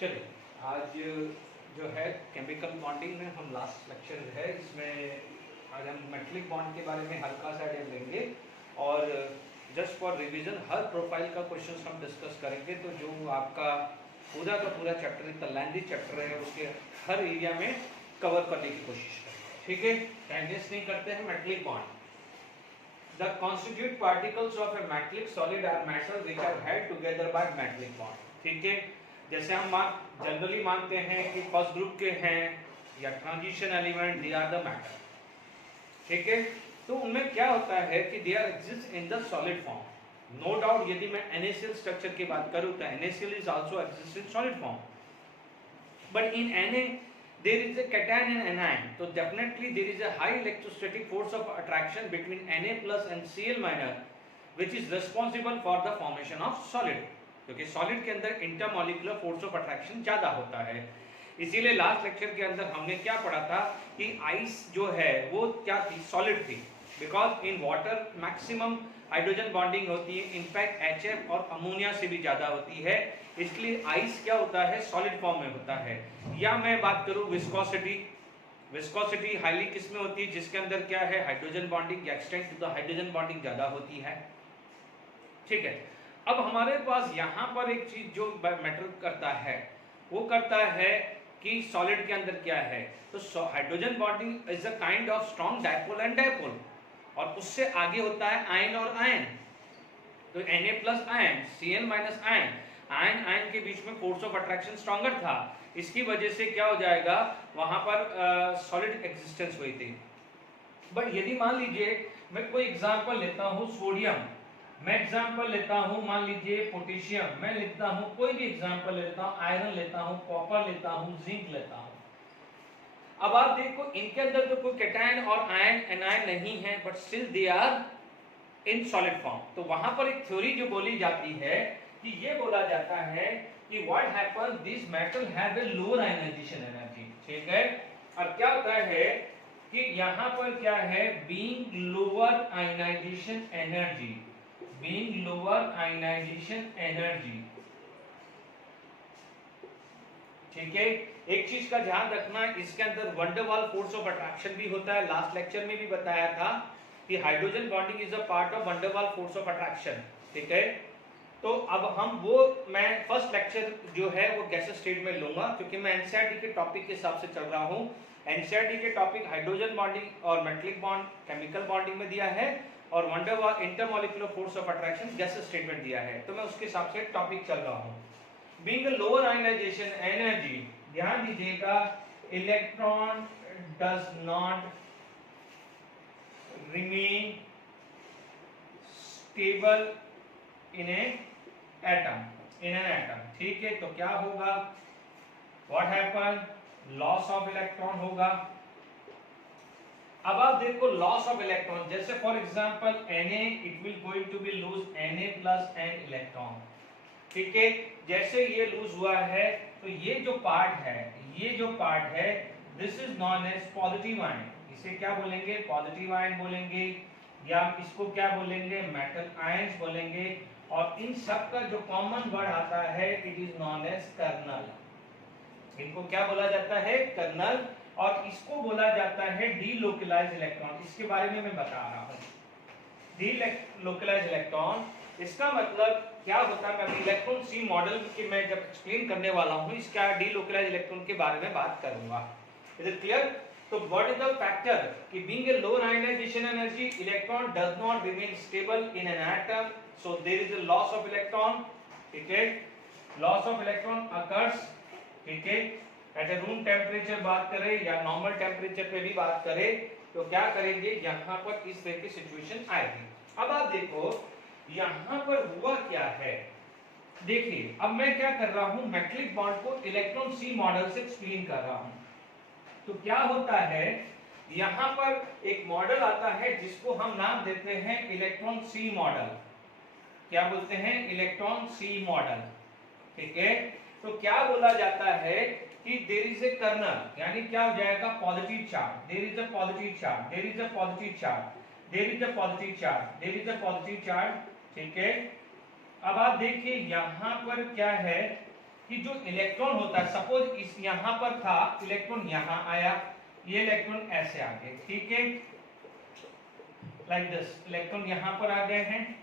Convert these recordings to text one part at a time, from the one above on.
चलिए आज जो है केमिकल बॉन्डिंग में हम लास्ट लेक्चर है, इसमें आज हम मेटलिक बॉन्ड के बारे में हल्का सा आइडिया लेंगे और just for revision her profile का क्वेश्चन हम डिस्कस करेंगे। तो जो आपका पूरा का पूरा चैप्टर इतना लेंथी चैप्टर है उसके हर एरिया में कवर करने की कोशिश करेंगे। ठीक है, टाइम वेस्ट नहीं करते हैं। Metallic bond, the constituent particles of a metallic solid are matter which are held together by metallic bond। ठीक है, जैसे हम जनरली मानते हैं कि फर्स्ट ग्रुप के हैं या transition element they are the matter. ठीक है, तो उनमें क्या होता है कि they are exist in the solid form. No doubt यदि मैं NaCl स्ट्रक्चर की बात करूं तो NaCl is also exist in solid form, but in Na there is a cation and anion, so definitely there is a high electrostatic force of attraction between Na plus and Cl minor which is responsible for the formation of solid, क्योंकि solid के अंदर intermolecular force of attraction ज़्यादा होता है। इसीलिए last lecture के अंदर हमने क्या पढ़ा था कि आइस जो है वो क्या थी, सॉलिड थी, because in water maximum hydrogen bonding होती है, इनफैक्ट HF और अमोनिया से भी ज़्यादा होती है, इसलिए आइस क्या होता है, सॉलिड फॉर्म में होता है। या मैं बात करूं विस्कोसिटी, विस्कोसिटी हाईली किस में होती है, जिसके अंदर क्या है, हाइड्रोजन बॉन्डिंग या extend to the hydrogen bonding ज़्यादा होती है। ठीक है, अब हमारे पास यहाँ पर एक चीज जो मैटर करता है वो करता है कि सॉलिड के अंदर क्या है, तो hydrogen bonding is a kind of strong dipole and dipole, और उससे आगे होता है आयन और आयन। तो Na plus ion, Cl minus ion, ion ion के बीच में फोर्स ऑफ अट्रैक्शन स्ट्रॉन्गर था, इसकी वजह से क्या हो जाएगा, वहां पर सॉलिड एग्जिस्टेंस हुई थी। बट यदि मान लीजिए मैं कोई एग्जांपल लेता हूं सोडियम, मैं एग्जांपल लेता हूं मान लीजिए पोटेशियम, मैं लेता हूं कोई भी एग्जांपल लेता हूं, आयरन लेता हूं, कॉपर लेता हूं, जिंक लेता हूं। अब आप देखो इनके अंदर तो कोई कैटायन और आयन एनायन नहीं है, but still they are in solid form. तो वहां पर एक थ्योरी जो बोली जाती है कि ये बोला जाता है कि what happen, this metal have a lower ionization energy. ठीक है, अब क्या होता है कि यहां पर क्या है, being lower ionization energy, being lower ionization energy. ठीक है, एक चीज का ध्यान रखना, इसके अंदर वंडरवाल फोर्स ऑफ अट्रैक्शन भी होता है। लास्ट लेक्चर में भी बताया था कि hydrogen bonding is a part of van der Waals force of attraction. ठीक है, तो अब हम वो, मैं फर्स्ट लेक्चर जो है वो गैसेस स्टेट में लूंगा, क्योंकि मैं एनसीईआरटी के टॉपिक के हिसाब से चल रहा हूँ। एनसीईआरटी के टॉपिक हाइड्रोजन बॉन्डिंग और मेटलिक बॉन्ड केमिकल बॉन्डिंग में दिया है, और van der Waals intermolecular force of attraction gases state में दिया है, तो मैं उसके हिसाब से टॉपिक चल रहा हूँ। Being a lower ionization energy, ध्यान दीजिएगा, electron does not remain stable in a atom, in an atom. ठीक है, तो क्या होगा, what happen, loss of electron होगा। अब आप देखो लॉस ऑफ इलेक्ट्रॉन, जैसे for example Na, it will going to be lose Na plus n electron. ठीक है, जैसे ये लूज हुआ है तो ये जो पार्ट है, ये जो पार्ट है, this is known as positive ion. इसे क्या बोलेंगे, पॉजिटिव आयन बोलेंगे, या इसको क्या बोलेंगे, मेटल आयंस बोलेंगे। और इन सब का जो कॉमन वर्ड आता है, it is known as kernel. इनको क्या बोला जाता है, कर्नल, और इसको बोला जाता है डीलोकलाइज्ड इलेक्ट्रॉन। इसके बारे में मैं बता रहा हूँ, डीलोकलाइज्ड इलेक्ट्रॉन, इसका मतलब क्या होता है, मैं इलेक्ट्रॉन सी मॉडल की मैं जब एक्सप्लेन करने वाला हूँ, इसका डीलोकलाइज्ड इलेक्ट्रॉन के बारे में बात करूंगा। Is it clear? तो व्हाट इज द फैक्टर कि being a lower ionization energy, electron does not remain stable in an atom, so there is a loss of electron. ठीक है, लॉस ऑफ इलेक्ट्रॉन अकर्स। ठीक है, eight ए room temperature बात करें या normal temperature पे भी बात करें, तो क्या करेंगे, यहाँ पर इस तरह की सिचुएशन आएगी। अब आप देखो यहाँ पर हुआ क्या है, देखिए अब मैं क्या कर रहा हूं, मेटलिक बॉन्ड को इलेक्ट्रॉन सी मॉडल से एक्सप्लेन कर रहा हूं। तो क्या होता है, यहाँ पर एक मॉडल आता है जिसको हम नाम देते हैं इलेक्ट्रॉन सी मॉडल। क्या बोलते हैं, इलेक्ट्रॉन सी मॉडल। ठीक है, तो क्या बोला जाता है कि देयर इज ए कर्नल, यानी क्या हो जाएगा, positive charge, there is a positive charge, there is a positive charge, there is a positive charge, there is a positive charge. ठीक है, अब आप देखिए यहाँ पर क्या है, कि जो इलेक्ट्रॉन होता है, सपोज इस यहां पर था इलेक्ट्रॉन, यहां आया, ये इलेक्ट्रॉन ऐसे आ गए, ठीक है, लाइक दिस, इलेक्ट्रॉन यहां पर आ गए हैं।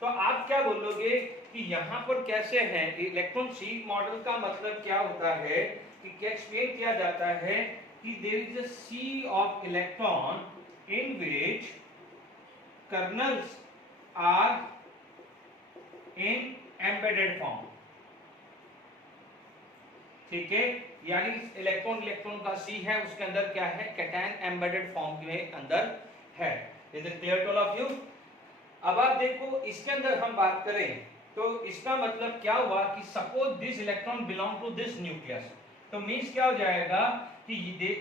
तो आप क्या बोलोगे कि यहां पर कैसे है इलेक्ट्रॉन शीट मॉडल का मतलब क्या होता है कि क्या एक्सप्लेन किया जाता है कि there is a sea of electron in which kernels are in embedded form, ठीक है, यानी इलेक्ट्रॉन इलेक्ट्रॉन का सी है, उसके अंदर क्या है, कैटायन एम्बेडेड फॉर्म के अंदर है। Is it clear to all of you? अब आप देखो इसके अंदर हम बात करें तो इसका मतलब क्या हुआ कि suppose this electron belong to this nucleus, तो मींस क्या हो जाएगा कि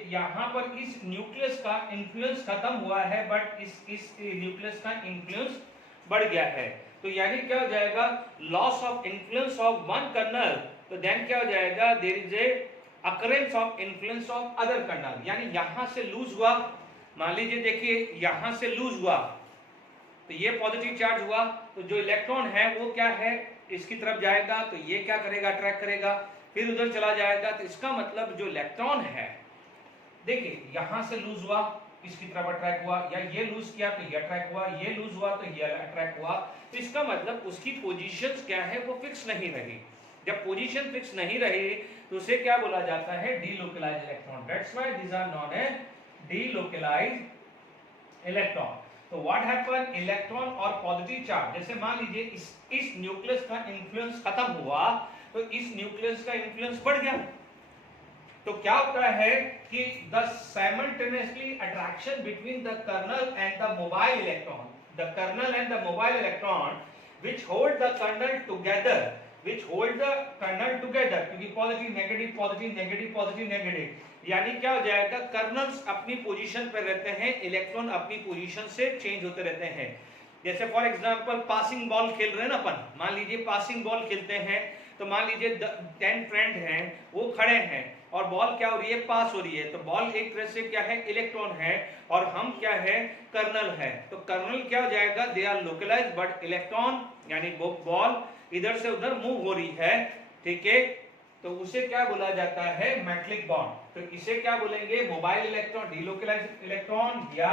यहां पर इस न्यूक्लियस का इन्फ्लुएंस खत्म हुआ है, बट इस न्यूक्लियस का इन्फ्लुएंस बढ़ गया है। तो यानी क्या हो जाएगा, loss of influence of one kernel, तो देन क्या हो जाएगा, there is a occurrence of influence of other kernel, यानी यहां से लूज हुआ, मान लीजिए देखिए यहां से लूज हुआ तो ये पॉजिटिव चार्ज हुआ, तो जो इलेक्ट्रॉन है वो क्या है, इसकी तरफ जाएगा, तो ये क्या करेगा, अट्रैक्ट करेगा, फिर उधर चला जाएगा, तो इसका मतलब जो इलेक्ट्रॉन है, देखिए यहां से लूज हुआ, इसकी तरफ अट्रैक्ट हुआ, या ये लूज किया तो ये अट्रैक्ट हुआ, ये लूज हुआ तो ये अट्रैक्ट हुआ, तो इसका मतलब उसकी पोजीशंस क्या है, वो फिक्स नहीं रही। जब पोजीशन फिक्स नहीं रही तो उसे क्या बोला जाता है, delocalized electron. That's why these are known as delocalized electron. तो व्हाट हैपन, इलेक्ट्रॉन और पॉजिटिव चार्ज, जैसे मान लीजिए इस न्यूक्लियस का इन्फ्लुएंस खत्म हुआ तो इस न्यूक्लियस का इन्फ्लुएंस बढ़ गया, तो क्या होता है कि the simultaneously attraction between the kernel and the mobile electron, the kernel and the mobile electron which hold the kernel together, क्योंकि positive negative positive negative positive negative, यानी क्या हो जाएगा, कर्नल्स अपनी पोजीशन पर रहते हैं, इलेक्ट्रॉन अपनी पोजीशन से चेंज होते रहते हैं। जैसे फॉर एग्जांपल पासिंग बॉल खेल रहे हैं ना अपन, मान लीजिए पासिंग बॉल खेलते हैं, तो मान लीजिए 10 फ्रेंड हैं, वो खड़े हैं और बॉल क्या हो रही है, पास हो रही है, तो बॉल एक तरह से क्या है, इलेक्ट्रॉन है, और हम क्या है, कर्नल है, तो कर्नल क्या हो जाएगा, they are localized, but electron यानी बॉल इधर से उधर मूव हो रही है, ठीक है, तो उसे क्या बोला जाता है, मेटलिक बॉन्ड। तो इसे क्या बोलेंगे, मोबाइल इलेक्ट्रॉन, डीलोकलाइज्ड इलेक्ट्रॉन, या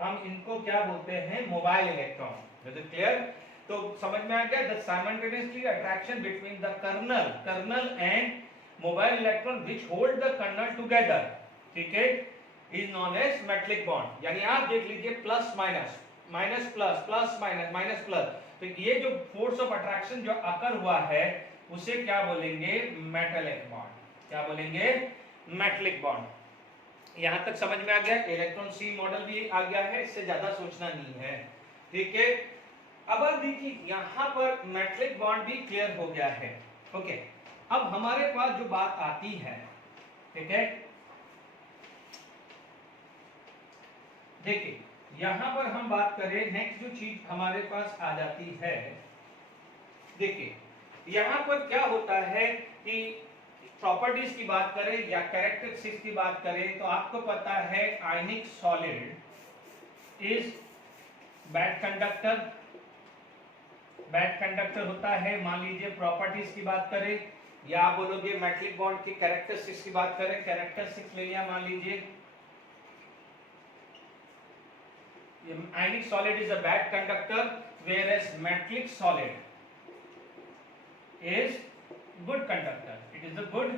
हम इनको क्या बोलते हैं, mobile electron. Is it clear? तो समझ में आ गया, the simultaneously attraction between the kernel and mobile electron which hold the kernel together, ठीक है, is known as metallic bond. यानी आप देख लीजिए plus minus, minus plus, plus minus, minus plus, तो ये जो फोर्स ऑफ अट्रैक्शन जो अकर हुआ है उसे क्या बोलेंगे, मेटलिक बॉन्ड। क्या बोलेंगे, मेटलिक बॉन्ड। यहां तक समझ में आ गया, इलेक्ट्रॉन सी मॉडल भी आ गया है, इससे ज्यादा सोचना नहीं है, ठीक है। अब आप देखिए यहां पर मेटलिक बॉन्ड भी क्लियर हो गया है, ओके। अब हमारे पास जो बात आती है, ठीक है, देखिए यहां पर हम बात करें, नेक्स्ट जो चीज हमारे पास आ जाती है, देखिए यहां पर क्या होता है कि प्रॉपर्टीज की बात करें या कैरेक्टरिस्टिक्स की बात करें, तो आपको पता है आयनिक solid is bad conductor, bad conductor होता है। मान लीजिए प्रॉपर्टीज की बात करें, या आप बोलोगे मेटलिक बॉन्ड की कैरेक्टरिस्टिक्स की बात करें, कैरेक्टरिस्टिक्स ले लिया, मान लीजिए ionic solid is a bad conductor whereas metallic solid is good conductor, it is a good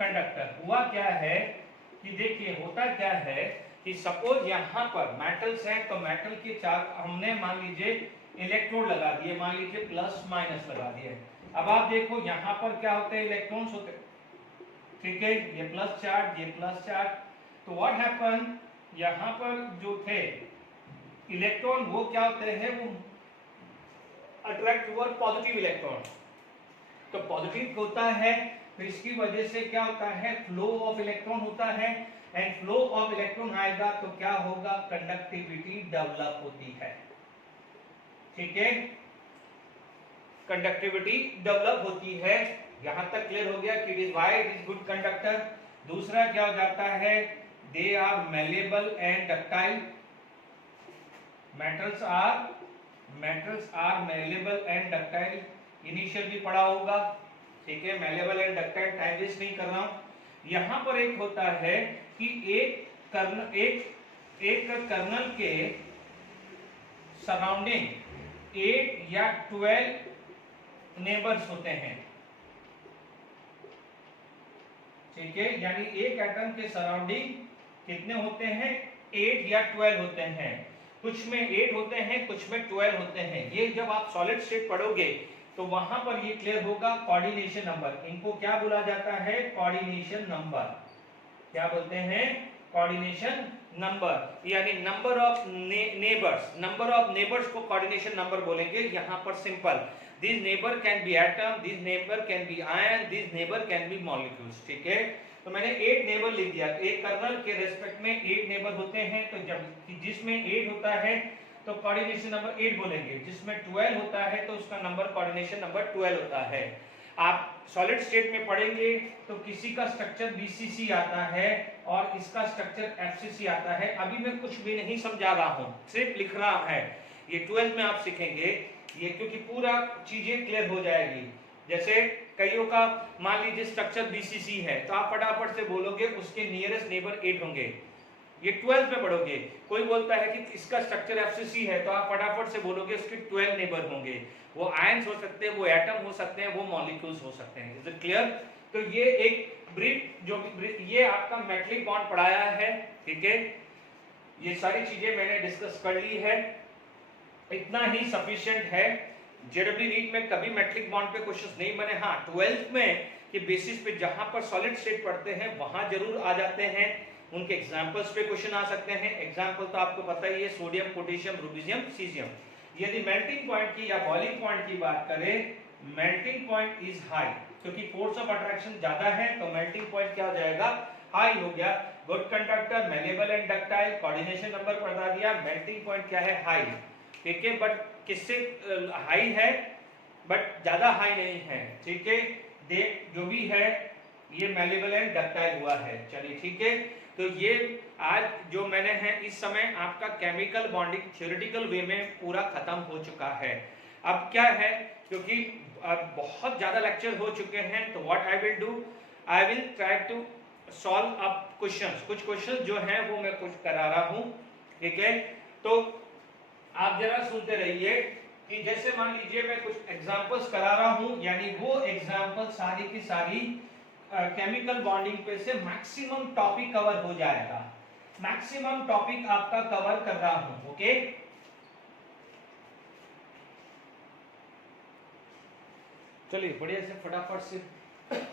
conductor। हुआ क्या है कि देखिए होता क्या है कि सपोज यहां पर मेटल्स हैं, तो मेटल के चार हमने मान लीजिए इलेक्ट्रोड लगा दिए, मान लीजिए प्लस माइनस लगा दिए। अब आप देखो यहां पर क्या होते हैं, इलेक्ट्रॉन्स होते हैं, ठीक है, ये प्लस चार्ज, ये प्लस चार्ज, तो व्हाट हैपन, यहां पर जो थे इलेक्ट्रॉन वो क्या होते हैं, वो अट्रैक्ट हुआ पॉजिटिव इलेक्ट्रॉन, तो पॉजिटिव होता है, तो इसकी वजह से क्या होता है, फ्लो ऑफ इलेक्ट्रॉन होता है, एंड फ्लो ऑफ इलेक्ट्रॉन आएगा तो क्या होगा, कंडक्टिविटी डेवलप होती है, ठीक है, कंडक्टिविटी डेवलप होती है। यहां तक क्लियर हो गया कि it is why it is good conductor. दूसरा क्या हो जाता है, they are malleable and ductile, metals are malleable and ductile, initial भी पढ़ा होगा, ठीक है, malleable and ductile, time waste नहीं कर रहा हूं। यहां पर एक होता है कि एक कर्नल के सराउंडिंग 8 या 12 नेबर्स होते हैं, ठीक है, यानी एक एटम के सराउंडिंग कितने होते हैं, 8 या 12 होते हैं। कुछ में 8 होते हैं, कुछ में 12 होते हैं। ये जब आप सॉलिड स्टेट पढ़ोगे तो वहां पर ये क्लियर होगा। कोऑर्डिनेशन नंबर, इनको क्या बोला जाता है, कोऑर्डिनेशन नंबर। क्या बोलते हैं, कोऑर्डिनेशन नंबर, यानी number of neighbours. Number of neighbours को कोऑर्डिनेशन नंबर बोलेंगे। यहां पर simple, this neighbour can be atom, this neighbour can be ion, this neighbour can be molecules, ठीक है। तो मैंने 8 नेबर लिख दिया। एक कर्नल के रेस्पेक्ट में 8 नेबर होते हैं, तो जब जिसमें 8 होता है तो कोऑर्डिनेशन नंबर 8 बोलेंगे, जिसमें 12 होता है तो उसका नंबर कोऑर्डिनेशन नंबर 12 होता है। आप सॉलिड स्टेट में पढ़ेंगे तो किसी का स्ट्रक्चर बीसीसी आता है और इसका स्ट्रक्चर एफसीसी आता है। अभी मैं कुछ भी नहीं समझा रहा हूं, सिर्फ लिख रहा है। ये 12 में आप सीखेंगे ये, क्योंकि पूरा चीजें क्लियर हो जाएगी। जैसे कईयों का मान लीजिए स्ट्रक्चर बीसीसी है, तो आप फटाफट से बोलोगे उसके नियरेस्ट नेबर 8 होंगे, ये 12 में पढ़ोगे। कोई बोलता है कि इसका स्ट्रक्चर एफसीसी है, तो आप फटाफट से बोलोगे उसके 12 नेबर होंगे। वो आयंस हो सकते हैं, वो एटम हो सकते हैं, वो मॉलिक्यूल्स हो सकते हैं। Is it clear? तो ये एक ब्रीफ, जो ये आपका मेटलिक बॉन्ड पढ़ाया है, ठीक है। ये सारी चीजें मैंने डिस्कस कर ली है, इतना ही सफिशिएंट है। जेडब्ल्यू नीट में कभी मेटलिक बॉन्ड पे क्वेश्चंस नहीं बने। हाँ, 12th में के बेसिस पे जहां पर सॉलिड स्टेट पढ़ते हैं वहां जरूर आ जाते हैं, उनके एग्जांपल्स पे क्वेश्चन आ सकते हैं। एग्जांपल तो आपको पता ही है, सोडियम, पोटेशियम, रूबिडियम, सीजियम। यदि मेल्टिंग पॉइंट की या बॉइलिंग पॉइंट की बात करें, मेल्टिंग पॉइंट इज हाई, क्योंकि फोर्स ऑफ अट्रैक्शन ज्यादा है, तो मेल्टिंग पॉइंट क्या हो जाएगा, हाई हो गया। Good conductor, malleable and ductile, coordination number बता दिया, मेल्टिंग पॉइंट क्या है, हाई, ठीक है। बट किससे हाई है, बट ज्यादा हाई नहीं है, ठीक है। देख जो भी है ये मैलेबल एंड डक्टाइल हुआ है, चलिए ठीक है। तो ये आज जो मैंने है, इस समय आपका केमिकल बॉन्डिंग थ्योरेटिकल वे में पूरा खत्म हो चुका है। अब क्या है, क्योंकि बहुत ज्यादा लेक्चर हो चुके हैं, तो what I will do, I will try to solve up questions. कुछ क्वेश्चंस जो हैं वो मैं कुछ करा रहा हूं, ठीक है। तो आप जरा सुनते रहिए कि जैसे मान लीजिए मैं कुछ एग्जांपल्स करा रहा हूं, यानी वो एग्जांपल सारी की सारी केमिकल बॉन्डिंग पे से मैक्सिमम टॉपिक कवर हो जाएगा। मैक्सिमम टॉपिक आपका कवर कर रहा हूं, ओके। चलिए बढ़िया से फटाफट से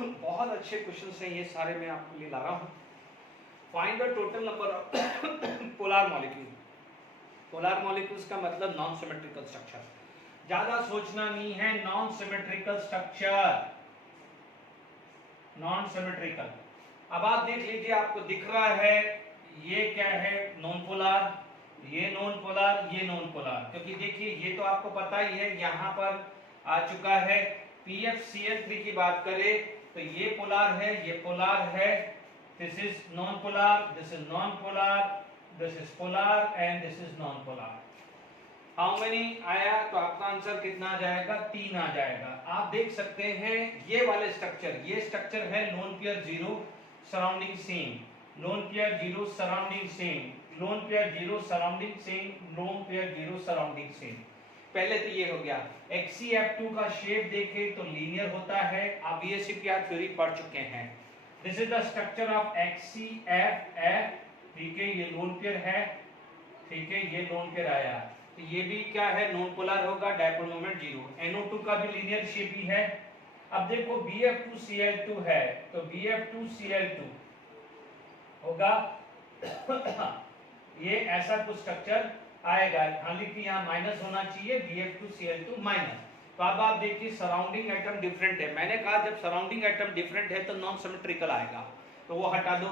बहुत अच्छे क्वेश्चंस हैं ये सारे, मैं आपके लिए ला रहा हूं। Find the total number of polar molecule. Polar molecules का मतलब नॉन सिमेट्रिकल स्ट्रक्चर, ज्यादा सोचना नहीं है। Non symmetrical structure, non symmetrical. अब आप देख लीजिए, आपको दिख रहा है ये क्या है, नॉन पोलर, ये नॉन पोलर, ये नॉन पोलर। क्योंकि देखिए ये तो आपको पता ही है, यहाँ पर आ चुका है। PFCl3 की बात करें तो ये पोलर है, ये पोलर है। This is non polar, this is non polar, this is polar and this is non polar. How many आया, तो आपका आंसर कितना आ जाएगा, 3 आ जाएगा। आप देख सकते हैं ये वाले स्ट्रक्चर, ये स्ट्रक्चर है lone pair 0 surrounding same, lone pair 0 surrounding same, lone pair 0 surrounding same, lone pair 0 surrounding same. पहले तो ये हो गया। HCF2 का शेप देखें तो लीनियर होता है, आप ये CPR थ्योरी पढ़ चुके हैं। This is the structure of HCFF, ठीक है, ये लोन पेयर है, ठीक है, ये लोन पेयर आया। तो ये भी क्या है, नॉन पोलर होगा, डायपोल मोमेंट 0। NO2 का भी लीनियर शेप ही है। अब देखो BF2Cl2 है, तो BF2Cl2 होगा ये ऐसा कुछ स्ट्रक्चर आएगा। हालांकि यहाँ माइनस होना चाहिए, BF2Cl2 माइनस। तो अब आप देखिए सराउंडिंग एटम डिफरेंट है। मैंने कहा जब सराउंडिंग एटम डिफरेंट है तो नॉन सिमेट्रिकल आएगा, तो वो हटा दो।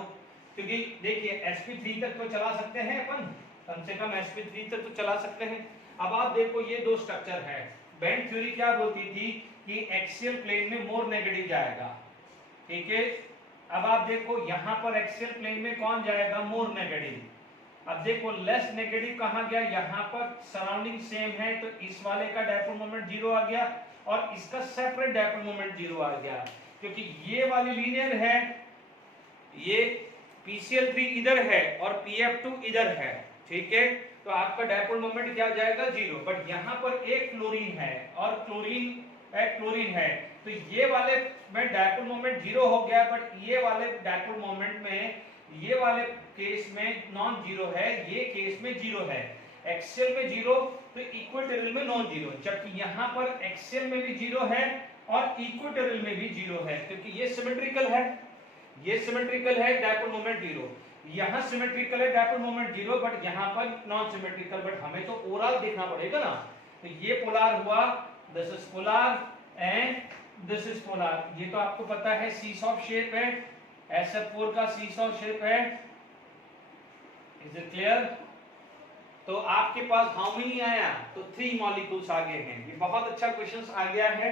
क्योंकि देखिए sp3 तक तो चला सकते हैं अपन, कम से कम sp3 तक तो चला सकते हैं। अब आप देखो ये दो स्ट्रक्चर है। बैंड थ्योरी क्या बोलती थी कि एक्सियल प्लेन में मोर नेगेटिव जाएगा, ठीक है। अब आप देखो यहाँ पर एक्सियल प्लेन में कौन जाएगा, मोर नेगेटिव, अब देखो लेस नेगेटिव कहाँ गया, यहाँ पर सराउंडिंग सेम है तो इस वाले का डायपोल मोमेंट 0 आ गया और इसका सेपरेट डायपोल मोमेंट 0 आ गया, क्योंकि ये वाली लीनियर है, ये PCl3 इधर है और PF2 इधर है, ठीक है, तो आपका डायपोल मोमेंट क्या जाएगा 0। बट यहाँ पर एक क्लोरीन है और क्लोरीन है तो ये वाले में डायपोल मोमेंट 0 हो गया, बट ये वाले डायपोल मोमेंट में ये वाले केस में नॉन जीरो है, ये केस में 0 है। एक्सियल में 0 तो इक्वेटोरियल में नॉन जीरो, जबकि यहाँ पर एक्सियल में भी 0 है और इक्वेटोरियल में भी 0 है, क्योंकि ये सिमेट्रिकल है, ये सिमेट्रिकल है, डायपोल मोमेंट 0, यहाँ सिमेट्रिकल है, डायपोल मोमेंट 0, बट यहाँ पर नॉन सिमेट्रिकल, बट हमें तो ओवरऑल देखना पड़ेगा ना। तो ये पोलर हुआ, this is polar and this is polar, ये तो आपको पता है सीसॉ शेप है, SF4 का सीसॉ शेप है, इज इट क्लियर। तो आपके पास हाउ मेनी आया, तो 3 मॉलिक्यूल्स आ गए हैं, ये बहुत अच्छा क्वेश्चन आ गया है।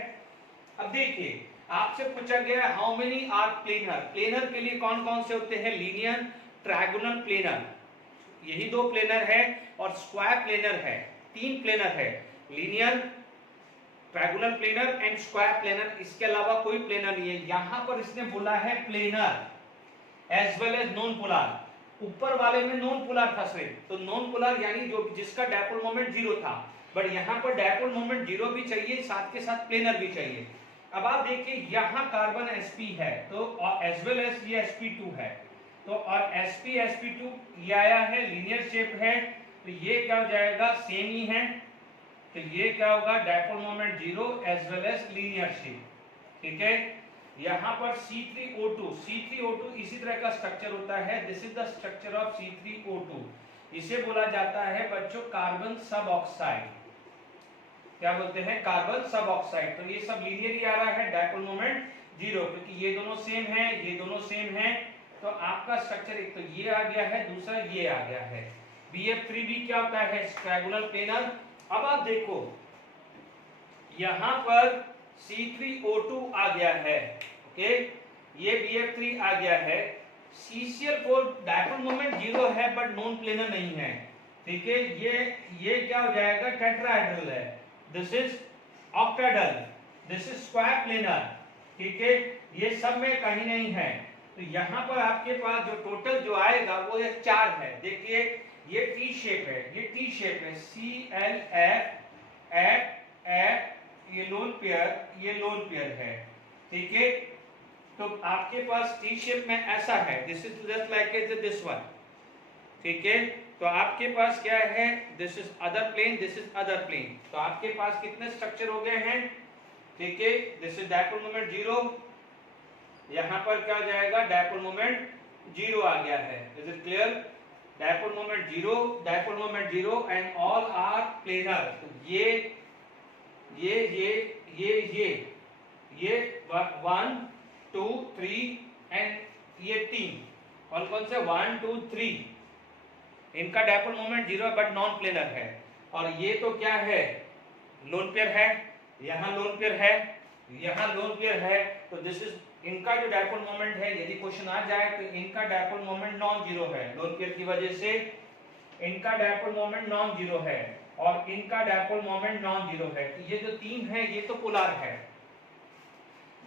अब देखिए आपसे पूछा गया how many are planar, planar के लिए कौन कौन से होते हैं, लीनियर, ट्रायगोनल प्लेनर, यही 2 प्लेनर है, और स्क्वायर प्लेनर है, 3 प्लेनर है, linear, trigonal planar and square planar, इसके अलावा कोई प्लेनर नहीं है। यहां पर इसने बोला है planar as well as non polar, ऊपर वाले में नॉन पोलर था सिर्फ, तो नॉन पोलर यानी जो जिसका डायपोल मोमेंट 0 था, बट यहाँ पर डायपोल मोमेंट 0 भी चाहिए, साथ के साथ प्लेनर भी चाहिए। अब आप देखिए यहाँ कार्बन sp है तो एज वेल एज ये sp2 है, तो और sp2 ये आया है, लीनियर शेप है, तो ये क्या हो जाएगा, सेम ही है, तो ये क्या होगा, dipole moment 0 as well as linear shape, ठीक है। यहाँ पर C3O2 इसी तरह का स्ट्रक्चर होता है, this is the structure of C3O2, इसे बोला जाता है बच्चों कार्बन सब ऑक्साइड, क्या बोलते हैं, कार्बन सब ऑक्साइड। तो ये सब लीनियर ही आ रहा है, डायपोल मोमेंट 0, क्योंकि ये दोनों सेम है, ये दोनों सेम है, तो आपका स्ट्रक्चर एक तो ये आ गया है, दूसरा ये आ गया है। BF3 भी क्या होता है, ट्रायगोनल प्लेनर। अब आप देखो यहाँ पर C3O2 आ गया है, ओके, ये BF3 आ गया है, CCl4 डायपोल मोमेंट 0 है बट नॉन प्लेनर नहीं है, ठीक है, ये क्या हो जाएगा, टेट्राहेड्रल है, this is octahedral, this is square planar, ठीक है, ये सब में कहीं नहीं है। तो यहाँ पर आपके पास जो टोटल जो आएगा वो ये 4 है। देखिए ये टी शेप है, ये टी शेप है, CLF F ये लोन पेयर है, ठीक है। तो आपके पास टी शेप में ऐसा है, this is just like this one, ठीक है। तो आपके पास क्या है, this is other plane, this is other plane, तो आपके पास कितने स्ट्रक्चर हो गए हैं, ठीक है। दिस इज डायपोल मोमेंट 0, यहाँ पर क्या हो जाएगा, डायपोल मोमेंट 0 आ गया है, is it clear. Dipole moment 0 and all are planar, तो ये 1 2 3 एंड ये 3, और कौन से 1 2 3, इनका डायपोल मोमेंट 0 है बट नॉन प्लेनर है, और ये तो क्या है, लोन पेयर है, यहाँ लोन पेयर है, यहाँ लोन पेयर है, तो दिस इज इनका जो डायपोल मोमेंट है, यदि क्वेश्चन आ जाए तो इनका डायपोल मोमेंट नॉन जीरो है, लोन पेयर की वजह से इनका डायपोल मोमेंट नॉन जीरो है और इनका डायपोल मोमेंट नॉन जीरो है। तो ये जो 3 है ये तो पोलर है।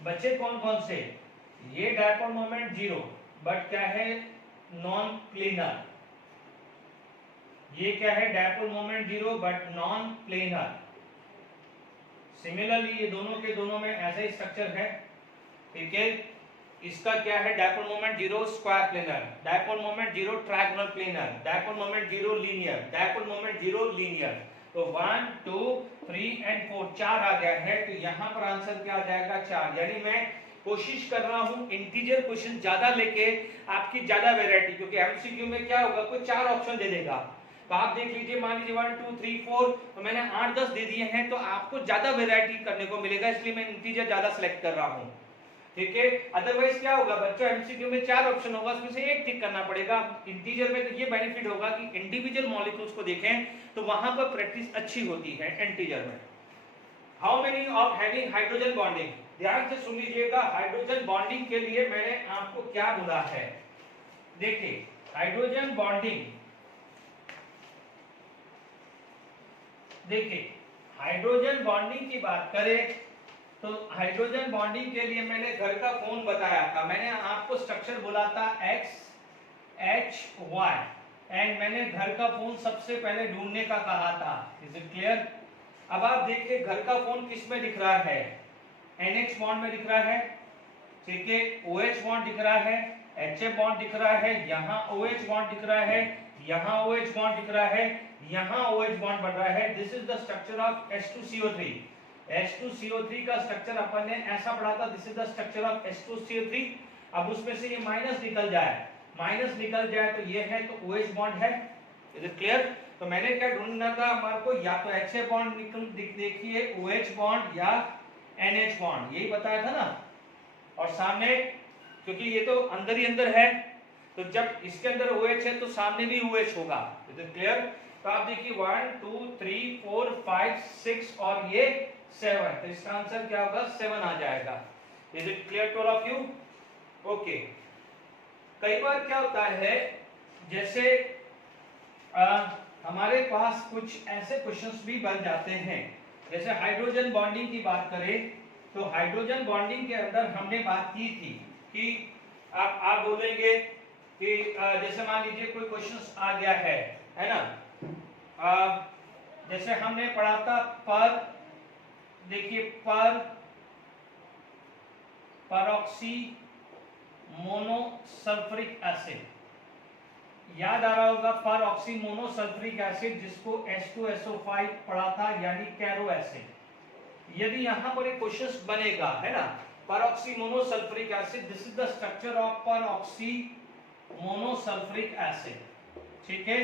बच्चे कौन कौन से, ये डायपोल मोमेंट 0 बट क्या है, नॉन प्लेनर, ये क्या है, dipole moment 0 but non planar. Similarly ये दोनों के दोनों में ऐसा ही स्ट्रक्चर है, ठीक है। इसका क्या है, dipole moment 0 square planar, dipole moment 0 trigonal planar, dipole moment 0 linear, dipole moment 0 linear. तो 1 2 3 एंड 4 4 आ गया है, तो यहाँ पर आंसर क्या आ जाएगा, 4। यानी मैं कोशिश कर रहा हूँ इंटीजर क्वेश्चन ज्यादा लेके आपकी ज्यादा वेरायटी, क्योंकि एमसीक्यू में क्या होगा, कोई 4 ऑप्शन दे देगा, तो आप देख लीजिए, मान लीजिए 1 2 3 4, तो मैंने 8 10 दे दिए हैं, तो आपको ज्यादा वेरायटी करने को मिलेगा, इसलिए मैं इंटीजर ज्यादा सिलेक्ट कर रहा हूँ, ठीक है। अदरवाइज क्या होगा बच्चों, एमसीक्यू में 4 ऑप्शन होगा, उसमें से एक टिक करना पड़ेगा। इंटीजर में तो ये बेनिफिट होगा कि इंडिविजुअल मॉलिक्यूल्स को देखें तो वहां पर प्रैक्टिस अच्छी होती है इंटीजर में। How many of having hydrogen bonding, ध्यान से सुन लीजिएगा, हाइड्रोजन बॉन्डिंग के लिए मैंने आपको क्या बोला है। देखिए हाइड्रोजन बॉन्डिंग देखिए हाइड्रोजन बॉन्डिंग की बात करें तो हाइड्रोजन बॉन्डिंग के लिए मैंने घर का कोण बताया था, मैंने आपको स्ट्रक्चर बोला था XHY एंड मैंने घर का कोण सबसे पहले ढूंढने का कहा था। Is it clear? अब आप देखिए घर का कोण किस में दिख रहा है, NH बॉन्ड में दिख रहा है, ठीक है, OH बॉन्ड दिख रहा है, HF बॉन्ड दिख रहा है, यहाँ OH बॉन्ड दिख रहा है, यहाँ OH बॉन्ड दिख रहा है, यहाँ OH बॉन्ड बन रहा है। This is the structure of H2CO3। H2CO3 का स्ट्रक्चर अपन ने ऐसा पढ़ा था, this is the structure of H2CO3। अब उसमें से ये माइनस निकल जाए तो ये है तो OH बॉन्ड है। Is it clear? तो मैंने क्या ढूंढना था हमारे को, या तो HF बॉन्ड निकल देखिए, OH बॉन्ड या NH बॉन्ड, यही बताया था ना। और सामने क्योंकि ये तो अंदर ही अंदर है, तो जब इसके अंदर OH है तो सामने भी OH होगा। Is it clear? तो आप देखिए 1 2 3 4 5 6 और ये 7, तो इसका आंसर क्या होगा, 7 आ जाएगा। Is it clear to all of you? Okay. कई बार क्या होता है, जैसे हमारे पास कुछ ऐसे क्वेश्चंस भी बन जाते हैं, जैसे हाइड्रोजन बॉन्डिंग की बात करें तो हाइड्रोजन बॉन्डिंग के अंदर हमने बात की थी कि आप बोलेंगे कि जैसे मान लीजिए कोई क्वेश्चंस आ गया है ना, जैसे हमने पढ़ा था देखिए परऑक्सी मोनोसल्फ्यूरिक एसिड, याद आ रहा होगा, परऑक्सी मोनोसल्फ्यूरिक एसिड जिसको H2SO5 पढ़ा था, यानी कैरो एसिड। यदि यहाँ पर एक क्वेश्चन बनेगा है ना, peroxy monosulphuric acid, this is the structure of peroxy monosulphuric acid, ठीक है।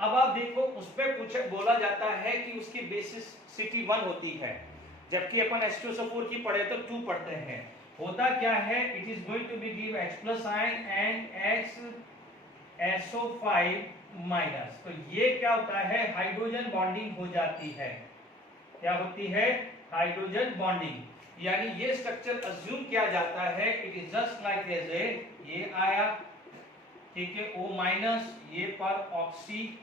अब आप देखो उस पे बोला जाता है कि उसकी बेसिसिटी 1 होती है, जबकि अपन H2SO4 की पढ़े तो 2 पढ़ते हैं। होता क्या है, it is going to be give H+ ion and HSO5-। तो ये क्या होता है, हाइड्रोजन बॉन्डिंग हो जाती है। क्या होती है, हाइड्रोजन बॉन्डिंग। यानी ये स्ट्रक्चर अज्यूम किया जाता है, इट इज जस्ट लाइक जैसे ये आया, ठीक है, O-, ये पर ऑक्सी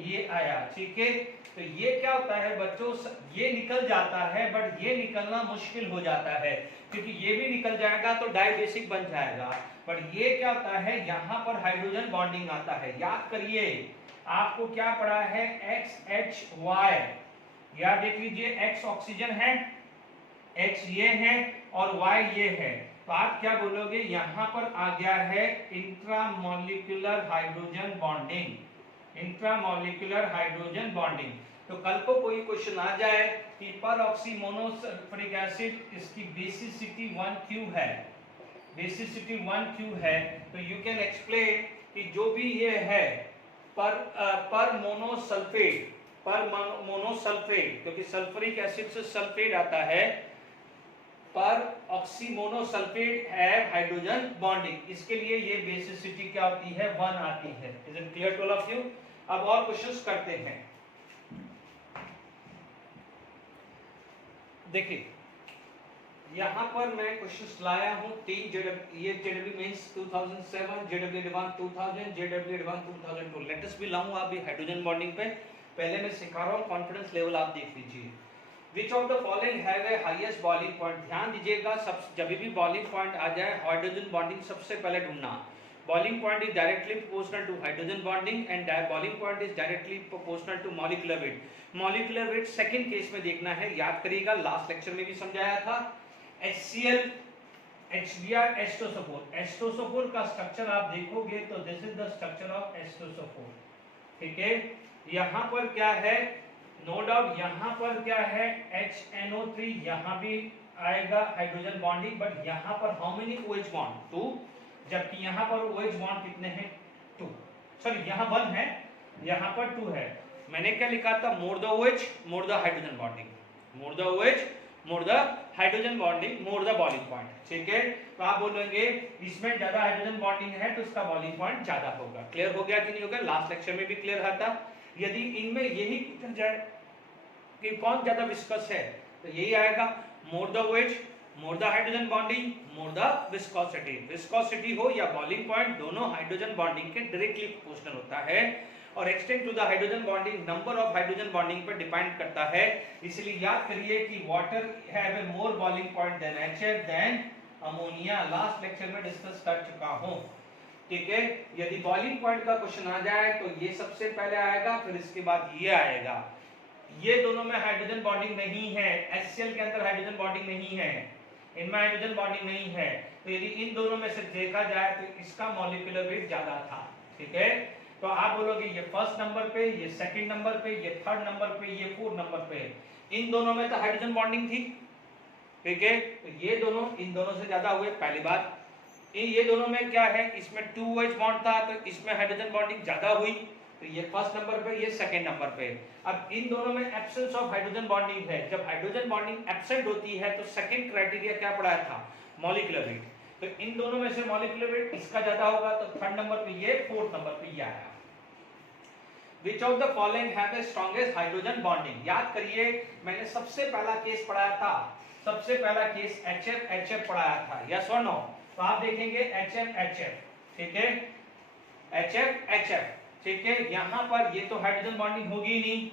ये आया, ठीक है। तो ये क्या होता है बच्चों, ये निकल जाता है, बट ये निकलना मुश्किल हो जाता है, क्योंकि ये भी निकल जाएगा तो डाइबेसिक बन जाएगा। बट ये क्या होता है, यहाँ पर हाइड्रोजन बॉन्डिंग आता है। याद करिए आपको क्या पढ़ा है, XHY, याद देख लीजिए, X ऑक्सीजन है, X ये है और Y ये है, तो आप क्या बोलोगे, यहाँ पर आ गया है intramolecular hydrogen bonding, intramolecular hydrogen bonding. तो कल को कोई क्वेश्चन आ जाए कि परऑक्सी मोनोसल्फ्यूरिक एसिड, इसकी बेसिसिटी 1Q है, बेसिसिटी 1Q है, तो यू कैन एक्सप्लेन कि जो भी ये है पर मोनोसल्फेट, क्योंकि सल्फ्यूरिक एसिड से सल्फेट आता है, पर ऑक्सी मोनोसल्फेट है हाइड्रोजन बॉन्डिंग, इसके लिए ये बेसिसिटी क्या होती है, 1 आती है। Is it clear to all of you? अब और क्वेश्चंस करते हैं। देखिए यहाँ पर मैं क्वेश्चंस लाया हूँ 3, ये JEE mains 2007, JEE Advanced 2000, JEE Advanced 2002। Latest भी लाऊंगा अभी हाइड्रोजन बॉन्डिंग पे, पहले मैं सिखा रहा हूँ, कॉन्फिडेंस लेवल आप देख लीजिए। Which of the following have a highest boiling point? ध्यान दीजिएगा, सब जब भी बॉइलिंग पॉइंट आ जाए हाइड्रोजन बॉन्डिंग सबसे पहले ढूंढना। Boiling point is directly proportional to hydrogen bonding and boiling point is directly proportional to molecular weight. Molecular weight second case में देखना है, याद करिएगा, लास्ट लेक्चर में भी समझाया था। HCl, HBr, H2SO4, H2SO4 का स्ट्रक्चर आप देखोगे तो this is the structure of H2SO4, ठीक है। यहाँ पर क्या है, नो डाउट यहाँ पर क्या है, HNO3, यहाँ भी आएगा हाइड्रोजन बॉन्डिंग, बट यहाँ पर हाउ मेनी OH बॉन्ड, 2, जबकि यहाँ पर OH बॉन्ड कितने हैं, 2, सॉरी यहाँ 1 है, यहाँ पर 2 है। मैंने क्या लिखा था, मोर the OH more the hydrogen bonding, more the OH more the hydrogen bonding more the boiling point, ठीक है। तो आप बोलेंगे इसमें ज्यादा हाइड्रोजन बॉन्डिंग है तो इसका बॉइलिंग पॉइंट ज्यादा होगा। क्लियर हो गया कि नहीं होगा? लास्ट लेक्चर में भी क्लियर था। यदि इनमें यही पूछा जाए कि कौन ज्यादा विस्कस है तो यही आएगा, more the OH more the hydrogen bonding more the viscosity. Viscosity हो या बॉइलिंग पॉइंट, दोनों हाइड्रोजन बॉन्डिंग के डायरेक्टली प्रोपोर्शनल होता है। और extend to the hydrogen bonding number of hydrogen bonding पर डिपेंड करता है। इसलिए याद करिए कि water have a more boiling point than HF than ammonia. Last lecture में डिस्कस कर चुका हूं, ठीक है। यदि बॉइलिंग पॉइंट का क्वेश्चन आ जाए तो ये सबसे पहले आएगा, फिर इसके बाद ये आएगा। ये दोनों में हाइड्रोजन बॉन्डिंग नहीं है, HCl के अंदर हाइड्रोजन बॉन्डिंग नहीं है, इनमें हाइड्रोजन बॉन्डिंग नहीं है। तो यदि इन दोनों में से देखा जाए तो इसका मॉलिक्यूलर वेट ज्यादा था, ठीक है। तो आप बोलोगे ये फर्स्ट नंबर पे, ये सेकंड नंबर पे, ये थर्ड नंबर पे, ये फोर्थ नंबर पे। इन दोनों में तो हाइड्रोजन बॉन्डिंग थी, ठीक है। तो ये दोनों इन दोनों से ज्यादा हुए, पहली बात। ये दोनों में क्या है, इसमें 2H बॉन्ड था तो इसमें हाइड्रोजन बॉन्डिंग ज्यादा हुई, तो ये फर्स्ट नंबर पे, ये सेकंड नंबर पे। अब इन दोनों में एब्सेंस ऑफ हाइड्रोजन बॉन्डिंग है। जब हाइड्रोजन बॉन्डिंग एब्सेंट होती है तो सेकंड क्राइटेरिया क्या पढ़ाया था, मॉलिक्यूलर वेट। तो इन दोनों में से मॉलिक्यूलर वेट इसका ज्यादा होगा, तो थर्ड नंबर पे ये, फोर्थ नंबर पे ये आया। Which of the following have the strongest hydrogen bonding? याद करिए, मैंने सबसे पहला केस पढ़ाया था, सबसे पहला केस HF पढ़ाया था, यस और नो। तो आप देखेंगे HF, ठीक है, HF, ठीक है। यहाँ पर ये तो हाइड्रोजन बॉन्डिंग होगी नहीं,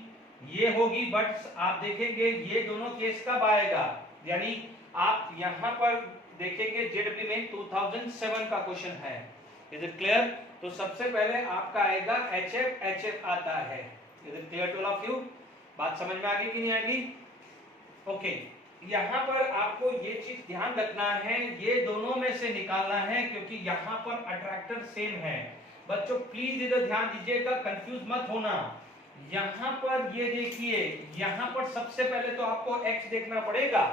ये होगी, बट आप देखेंगे ये दोनों केस कब आएगा, यानी आप यहाँ पर देखेंगे JEE में 2007 का क्वेश्चन है, इज इट क्लियर। तो सबसे पहले आपका आएगा HF आता है, is it clear to all of you. बात समझ में आ गई कि नहीं आएगी, ओके। यहाँ पर आपको ये चीज ध्यान रखना है, ये दोनों में से निकालना है, क्योंकि यहाँ पर अट्रैक्टर सेम है। बच्चों प्लीज इधर ध्यान दीजिएगा, कंफ्यूज मत होना। यहाँ पर ये देखिए, यहाँ पर सबसे पहले तो आपको X देखना पड़ेगा,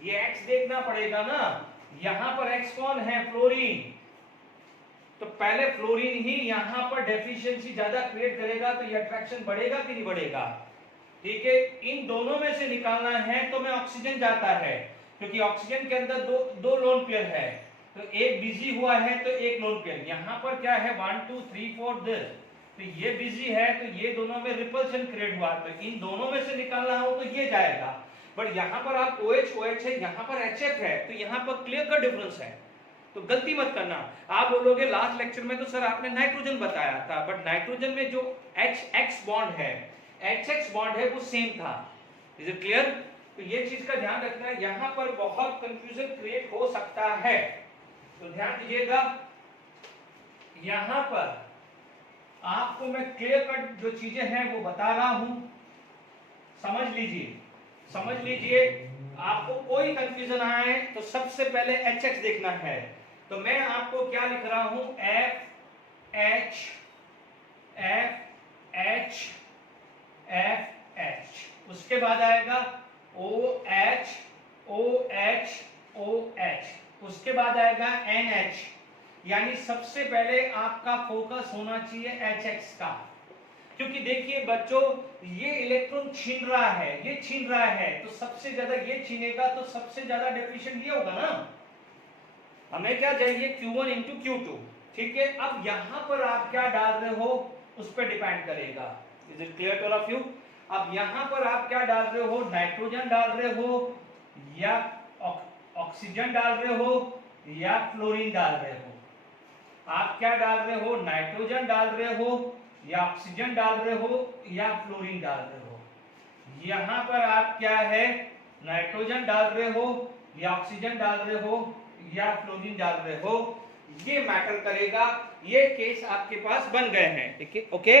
ये X देखना पड़ेगा ना। यहाँ पर X कौन है, फ्लोरीन। तो पहले फ्लोरीन ही यहाँ पर डेफिशिएंसी ज्यादा क्रिएट करेगा, तो ये अट्रैक्शन बढ़ेगा कि नहीं बढ़ेगा, ठीक है। इन दोनों में से निकालना है तो में ऑक्सीजन जाता है, क्योंकि ऑक्सीजन के अंदर दो लोन पेयर है, तो एक बिजी हुआ है तो एक लोन पेयर। यहाँ पर क्या है 1 2 3 4 दिस, तो ये बिजी है तो ये दोनों में रिपल्शन क्रिएट हुआ, तो इन दोनों में से निकालना हो तो ये जाएगा। बट यहाँ पर आप OH है, यहाँ पर HF है, तो यहाँ पर क्लियर का डिफरेंस है, तो गलती मत करना। आप बोलोगे लास्ट लेक्चर में तो सर आपने नाइट्रोजन बताया था, बट नाइट्रोजन में जो HX बॉन्ड है, HX बॉन्ड है वो सेम था, इज इट क्लियर। तो ये चीज का ध्यान रखना है, यहाँ पर बहुत कंफ्यूजन क्रिएट हो सकता है, तो ध्यान दीजिएगा। यहाँ पर आपको मैं क्लियर कट जो चीजें हैं वो बता रहा हूं, समझ लीजिए। आपको कोई कंफ्यूजन आए तो सबसे पहले HX देखना है, तो मैं आपको क्या लिख रहा हूं, FH, उसके बाद आएगा OH, उसके बाद आएगा NH। यानी सबसे पहले आपका फोकस होना चाहिए HX का, क्योंकि देखिए बच्चों ये इलेक्ट्रॉन छीन रहा है, तो सबसे ज्यादा ये छीनेगा, तो सबसे ज्यादा डेफिशिएंट ये होगा ना। हमें क्या चाहिए, Q1 into Q2, ठीक है। अब यहाँ पर आप क्या डाल रहे हो उस पर डिपेंड करेगा, is it clear to all of you. अब यहाँ पर आप क्या डाल रहे हो, नाइट्रोजन डाल रहे हो या ऑक्सीजन डाल रहे हो या फ्लोरीन डाल रहे हो। आप क्या डाल रहे हो, नाइट्रोजन डाल रहे हो या ऑक्सीजन डाल रहे हो या फ्लोरीन डाल रहे हो। यहाँ पर आप क्या है, नाइट्रोजन डाल रहे हो या ऑक्सीजन डाल रहे हो या फ्लोरीन डाल रहे हो, ये मैटर करेगा। ये केस आपके पास बन गए हैं, ठीक है, ओके,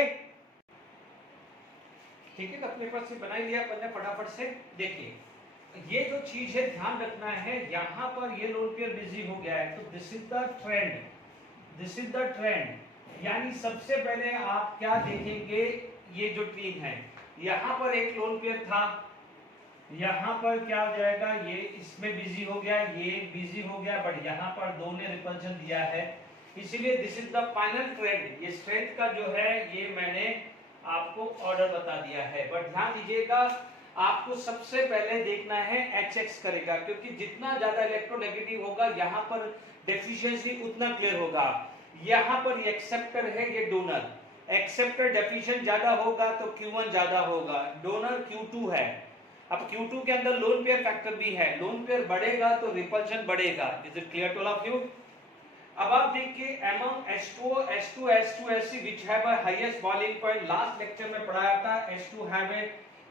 ठीक है। तो अपने पास से बना लिया अपन फटाफट से। देखिए ये जो चीज है ध्यान रखना है, यहाँ पर ये लोन पेयर बिजी हो गया है, तो दिस इज द ट्रेंड। यानी सबसे पहले आप क्या देखेंगे, ये जो ट्रेन है, यहाँ पर एक लोन पेयर था, यहाँ पर क्या हो जाएगा, ये इसमें बिजी हो गया, ये बिजी हो गया, बट यहाँ पर दो ने रिपल्शन दिया है, इसीलिए this is the final trend. ये स्ट्रेंथ का जो है ये मैंने आपको ऑर्डर बता दिया है, बट ध्यान दीजिएगा आपको सबसे पहले देखना है HX करेगा, क्योंकि जितना ज्यादा इलेक्ट्रोनेगेटिव होगा यहाँ पर डेफिशिएंसी उतना क्लियर होगा। यहाँ पर ये एक्सेप्टर है, ये डोनर, एक्सेप्टर डेफिशिएंट ज्यादा होगा तो Q1 ज्यादा होगा, डोनर Q2 है। अब Q2 के अंदर लोन पेयर फैक्टर भी है, लोन पेयर बढ़ेगा तो रिपल्शन बढ़ेगा, is it clear to all of you. अब आप देखिए among H2O, H2, H2, H3 which have a highest boiling point, last lecture में पढ़ाया था H2 have a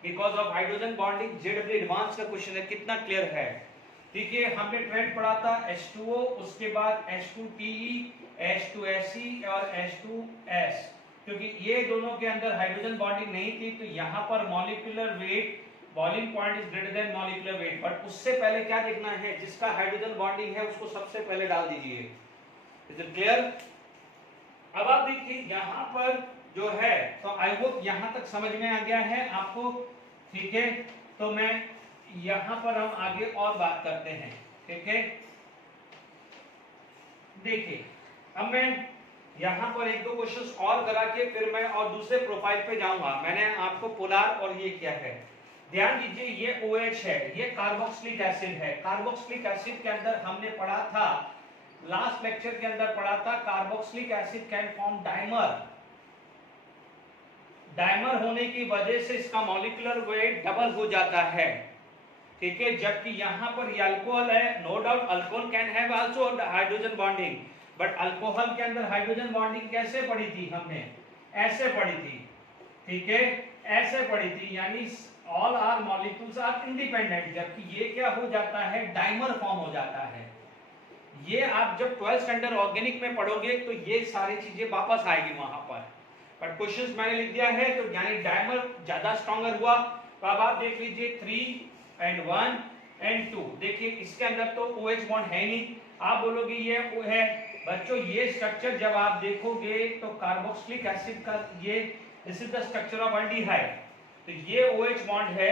because of hydrogen bonding, JW advance का क्वेश्चन है, कितना क्लियर है? ठीक है, हमने ट्रेंड पढ़ा था H2O, उसके बाद H2TE, H2SE और H2S, क्योंकि ये दोनों के अंदर हाइड्रोजन बॉन्डिंग नहीं थी, तो यहाँ पर molecular weight boiling point is greater than molecular weight. But उससे पहले क्या देखना है, जिसका हाइड्रोजन बॉन्डिंग है उसको सबसे पहले डाल दीजिए। Is it clear? अब आप देखिए यहाँ पर जो है, तो आई होप यहाँ तक समझ में आ गया है आपको, ठीक है? तो मैं यहाँ पर हम आगे और बात करते हैं, ठीक है? देखिए अब मैं यहाँ पर एक दो क्वेश्चंस और करा के फिर मैं और दूसरे प्रोफाइल पे जाऊंगा। मैंने आपको पोलार और ये क्या है, ध्यान दीजिए, ये OH है, ये कार्बोक्सिलिक एसिड है। कार्बोक्सिलिक एसिड के अंदर हमने पढ़ा था, लास्ट लेक्चर के अंदर पढ़ा था, carboxylic acid can form dimer. Dimer होने की वजह से इसका मॉलिक्यूलर वेट डबल हो जाता है, ठीक है? जबकि यहाँ पर ये अल्कोहल है, no doubt alcohol can have also hydrogen bonding, but alcohol के अंदर हाइड्रोजन बॉन्डिंग कैसे पढ़ी थी हमने? ऐसे पढ़ी थी, ठीक है? ऐसे पढ़ी थी, यानी all are molecules are independent, जबकि ये क्या हो जाता है, डाइमर फॉर्म हो जाता है। ये आप जब 12th स्टैंडर्ड ऑर्गेनिक में पढ़ोगे तो ये सारी चीजें वापस आएगी वहां पर, बट क्वेश्चंस मैंने लिख दिया है, तो यानी डाइमर ज्यादा स्ट्रॉन्गर हुआ। तो अब आप देख लीजिए 3 and 1 and 2, देखिए इसके अंदर तो OH बॉन्ड है नहीं, आप बोलोगे ये है। बच्चों ये स्ट्रक्चर जब आप देखोगे तो कार्बोक्सिलिक एसिड का ये this is the structure of aldehyde, तो ये OH बॉन्ड है,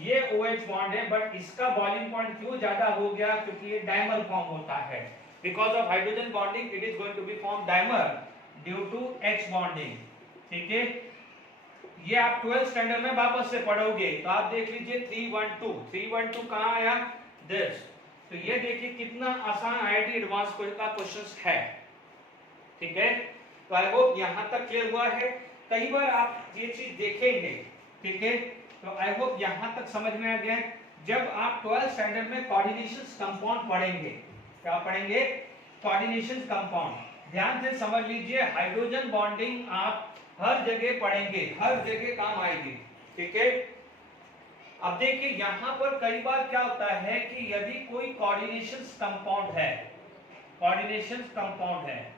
ये OH बॉन्ड है, बट इसका बॉइलिंग पॉइंट क्यों ज्यादा हो गया? क्योंकि ये डाइमर फॉर्म होता है, because of hydrogen bonding it is going to be form dimer due to H bonding, ठीक है? ये आप 12th स्टैंडर्ड में वापस से पढ़ोगे, तो आप देख लीजिए 312 कहां आया? दिस। तो ये देखिए कितना आसान IIT एडवांस का क्वेश्चंस है, ठीक है? तो आई होप यहां तक क्लियर हुआ है। कई बार आप ये चीज देखेंगे, ठीक है? तो आई होप यहां तक समझ में आ गया। जब आप 12th स्टैंडर्ड में कोऑर्डिनेशंस कंपाउंड पढ़ेंगे, क्या पढ़ेंगे? Coordinations compound. ध्यान से समझ लीजिए, हाइड्रोजन बॉन्डिंग आप हर जगह पढ़ेंगे, हर जगह काम आएगी, ठीक है? अब देखिए यहाँ पर कई बार क्या होता है कि यदि कोई कोऑर्डिनेशंस कंपाउंड है, कोऑर्डिनेशंस कंपाउंड है,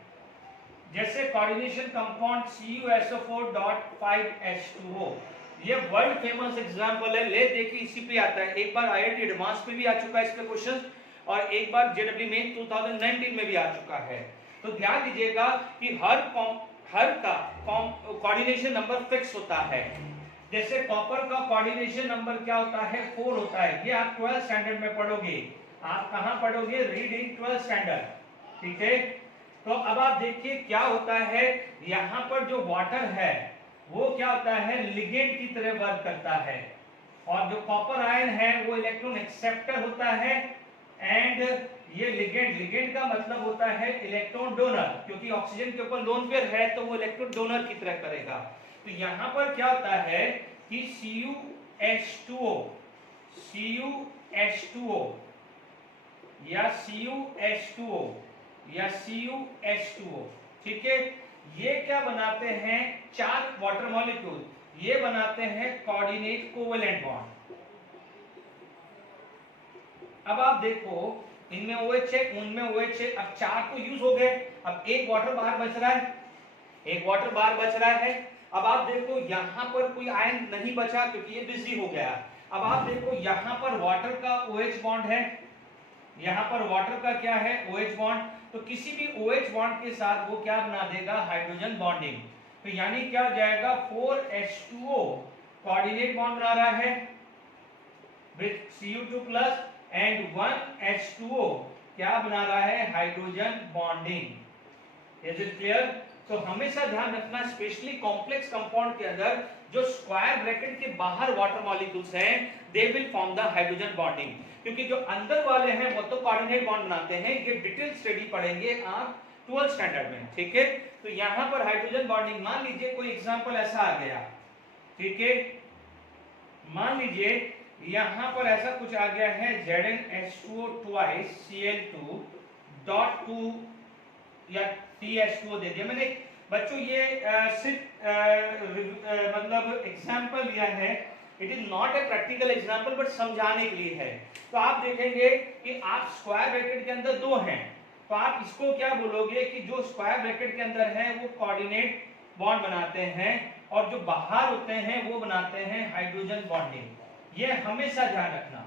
जैसे कोऑर्डिनेशन कंपाउंड CuSO4.5H2O, ये वर्ल्ड फेमस एग्जांपल है। ले देखिए इसी पे आता है, एक बार IIT एडवांस पे भी आ चुका है इस पे क्वेश्चन, और एक बार JW मेन 2019 में भी आ चुका है। तो ध्यान दीजिएगा कि हर का कोऑर्डिनेशन नंबर फिक्स होता है। जैसे कॉपर का कोऑर्डिनेशन नंबर क्या होता है? 4 होता है। ये आप 12th स्टैंडर्ड में पढ़ोगे। आप कहां पढ़ोगे? रीड इन 12th स्टैंडर्ड, ठीक है? तो अब आप देखिए क्या होता है, यहां पर जो वाटर है वो क्या होता है? लिगेंड की तरह वर्क करता है, और जो कॉपर आयन है वो इलेक्ट्रॉन एक्सेप्टर होता है, एंड ये लिगेंड का मतलब होता है इलेक्ट्रॉन डोनर, क्योंकि ऑक्सीजन के ऊपर लोन पेयर है तो वो इलेक्ट्रॉन डोनर की तरह करेगा। तो यहाँ पर क्या होता है कि CuH2O या CuH2O, ठीक है? ये क्या बनाते हैं? 4 वाटर मॉलिक्यूल, ये बनाते हैं कोऑर्डिनेट कोवेलेंट बॉन्ड। अब आप देखो इनमें OH है, उनमें OH है, अब 4 तो यूज हो गए, अब एक वाटर बाहर बच रहा है, अब आप देखो यहाँ पर कोई आयन नहीं बचा क्योंकि ये बिजी हो गया। अब आप देखो यहाँ पर वाटर का OH बॉन्ड है, यहाँ पर वाटर का क्या है? OH bond. तो किसी भी OH बॉन्ड के साथ वो क्या बना देगा? Hydrogen bonding. तो यानी क्या हो जाएगा? 4H2O कोऑर्डिनेट बॉन्ड बना रहा है विद Cu2+ एंड 1H2O क्या बना रहा है? Hydrogen bonding. Is it clear? तो हमेशा ध्यान रखना, स्पेशली कॉम्प्लेक्स कंपाउंड के अंदर जो स्क्वायर ब्रैकेट के बाहर वाटर मॉलिक्यूल्स हैं, they will form the hydrogen bonding, क्योंकि जो अंदर वाले हैं वो तो कोऑर्डिनेट बॉन्ड बनाते हैं। ये डिटेल स्टडी पढ़ेंगे आप 12th स्टैंडर्ड में, ठीक है? तो यहाँ पर हाइड्रोजन बॉन्डिंग, मान लीजिए कोई एग्जांपल ऐसा आ गया, ठीक है? मान लीजिए यहाँ पर ऐसा कुछ आ गया है, ZnH2O2 Cl2 .2 या TH2O दे दिया मैंने। बच्चों ये सिर्फ मतलब एग्जाम्पल लिया है, it is not a practical example but समझाने के लिए है। तो आप देखेंगे कि आप स्क्वायर ब्रैकेट के अंदर दो हैं, तो आप इसको क्या बोलोगे कि जो स्क्वायर ब्रैकेट के अंदर है वो कोऑर्डिनेट बॉन्ड बनाते हैं और जो बाहर होते हैं वो बनाते हैं हाइड्रोजन बॉन्डिंग। ये हमेशा ध्यान रखना,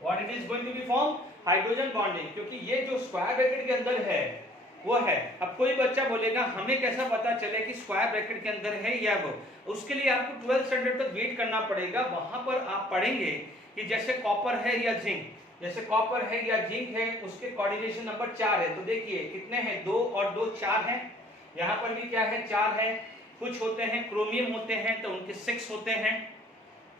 what it is going to be form, hydrogen bonding, क्योंकि ये जो स्क्वायर ब्रैकेट के अंदर है वो है। अब कोई बच्चा बोलेगा हमें कैसा पता चले कि स्क्वायर ब्रैकेट के अंदर है या वो, उसके लिए आपको 12th स्टैंडर्ड तक वेट करना पड़ेगा। वहां पर आप पढ़ेंगे कि जैसे कॉपर है या जिंक, जैसे कॉपर है या जिंक है उसके कोऑर्डिनेशन नंबर 4 है। तो देखिए कितने हैं, 2 और 2 4 हैं। यहाँ पर भी क्या है, 4 है। कुछ होते हैं क्रोमियम होते हैं तो उनके 6 होते हैं,